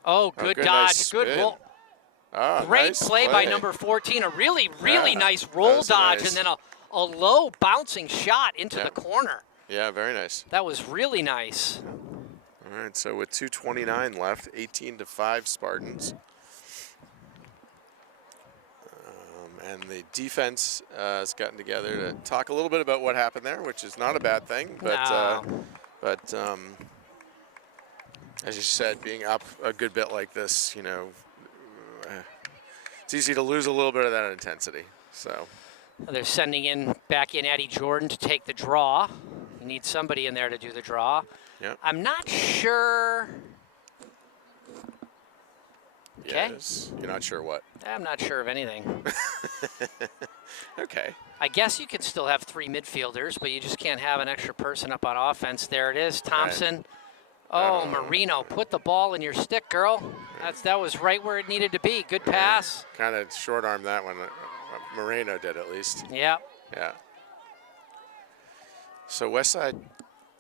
Oh, good dodge. Nice good roll. Oh, great nice play by number 14. A really nice roll dodge and then a low bouncing shot into the corner. Yeah, very nice. That was really nice. All right, so with 2:29 left, 18-5 Spartans. And the defense has gotten together to talk a little bit about what happened there, which is not a bad thing. But as you said, being up a good bit like this, it's easy to lose a little bit of that intensity. So they're sending back in Eddie Jordan to take the draw. You need somebody in there to do the draw. Yep. I'm not sure. Okay. Yes. You're not sure what? I'm not sure of anything. Okay. I guess you could still have 3 midfielders, but you just can't have an extra person up on offense. There it is, Thompson. Right. Oh, Marino, put the ball in your stick, girl. That was right where it needed to be. Good pass. Kind of short arm that one. Moreno did at least. Yeah. Yeah. So Westside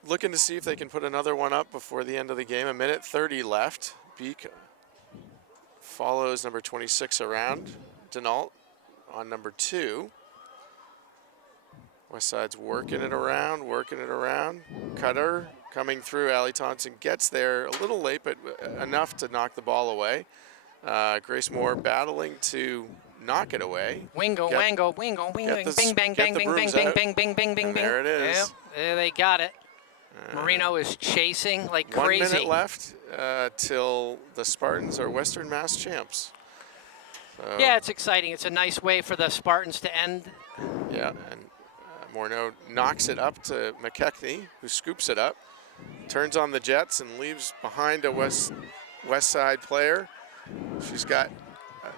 looking to see if they can put another one up before the end of the game. 1:30 left. Beek follows number 26 around. Denault on number 2. Westside's working it around. Cutter coming through. Allie Thompson gets there a little late, but enough to knock the ball away. Grace Moore battling to knock it away. Wingo, bing, bang, bing, bang, bing, bing, bing, bing, bing, bing. There it is. Yep, there they got it. Marino is chasing like crazy. 1 minute left till the Spartans are Western Mass champs. So, yeah, it's exciting. It's a nice way for the Spartans to end. Yeah, and Morneau knocks it up to McKechnie, who scoops it up, turns on the Jets, and leaves behind a West Side player. She's got.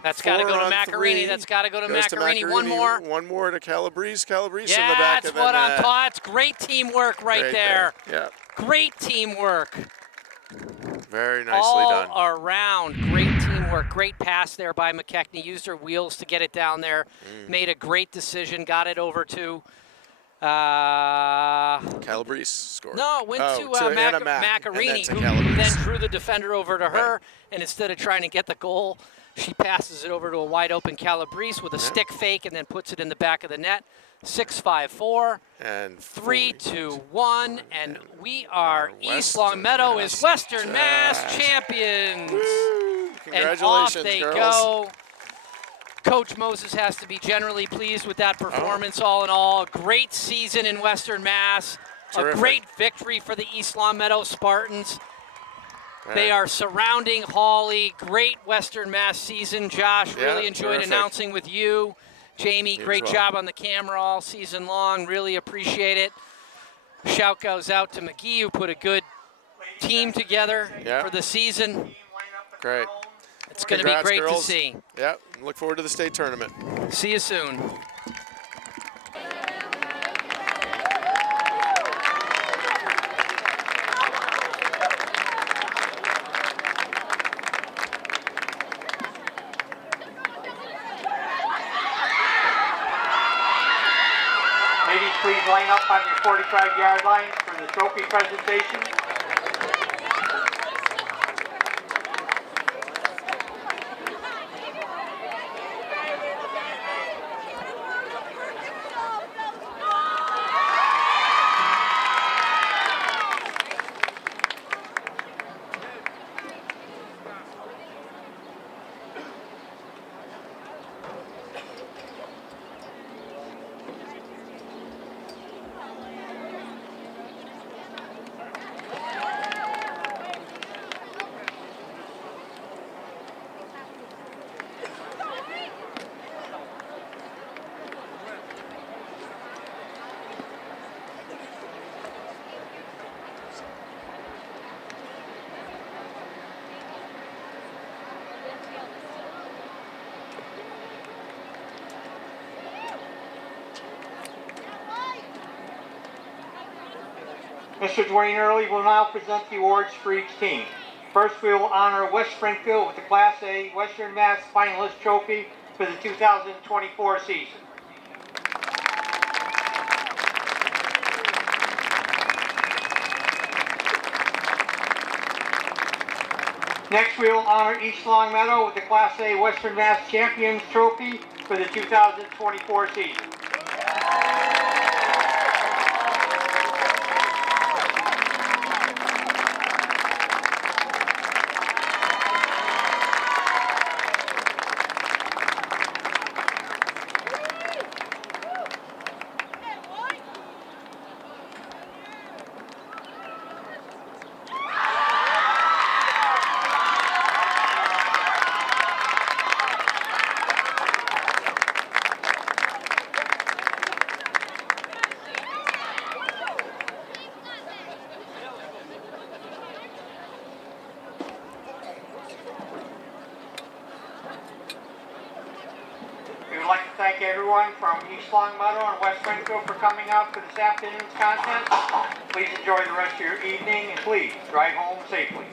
That's got to go to Macarini. That's got to go to Macarini. One more. One more to Calabrese. Calabrese in the back. That's what I'm taught. It's great teamwork right there. Yeah. Great teamwork. Very nicely done. All around. Great teamwork. Great pass there by McKechnie. Used her wheels to get it down there. Made a great decision. Got it over to. Calabrese scored. No, it went to Macarini, who then drew the defender over to her. And instead of trying to get the goal, she passes it over to a wide open Calabrese with a stick fake and then puts it in the back of the net. 6-5-4. And 3-2-1. And we are East Longmeadow is Western Mass champions. Woo! Congratulations, and off they girls. go. Coach Moses has to be generally pleased with that performance all in all. Great season in Western Mass. Terrific. A great victory for the East Longmeadow Spartans. They are surrounding Hawley. Great Western Mass season. Josh, really enjoyed announcing with you. Jamie, great job on the camera all season long. Really appreciate it. Shout goes out to McGee, who put a good team together for the season. Great. It's going to be great to see. Yeah, look forward to the state tournament. See you soon. Maybe please line up on your 45-yard line for the trophy presentation. Mr. Dwayne Early will now present the awards for each team. First, we will honor West Springfield with the Class A Western Mass Finalist Trophy for the 2024 season. Next, we will honor East Long Meadow with the Class A Western Mass Champions Trophy for the 2024 season. We would like to thank everyone from East Long Meadow and West Springfield for coming out for this afternoon's contest. Please enjoy the rest of your evening and please drive home safely.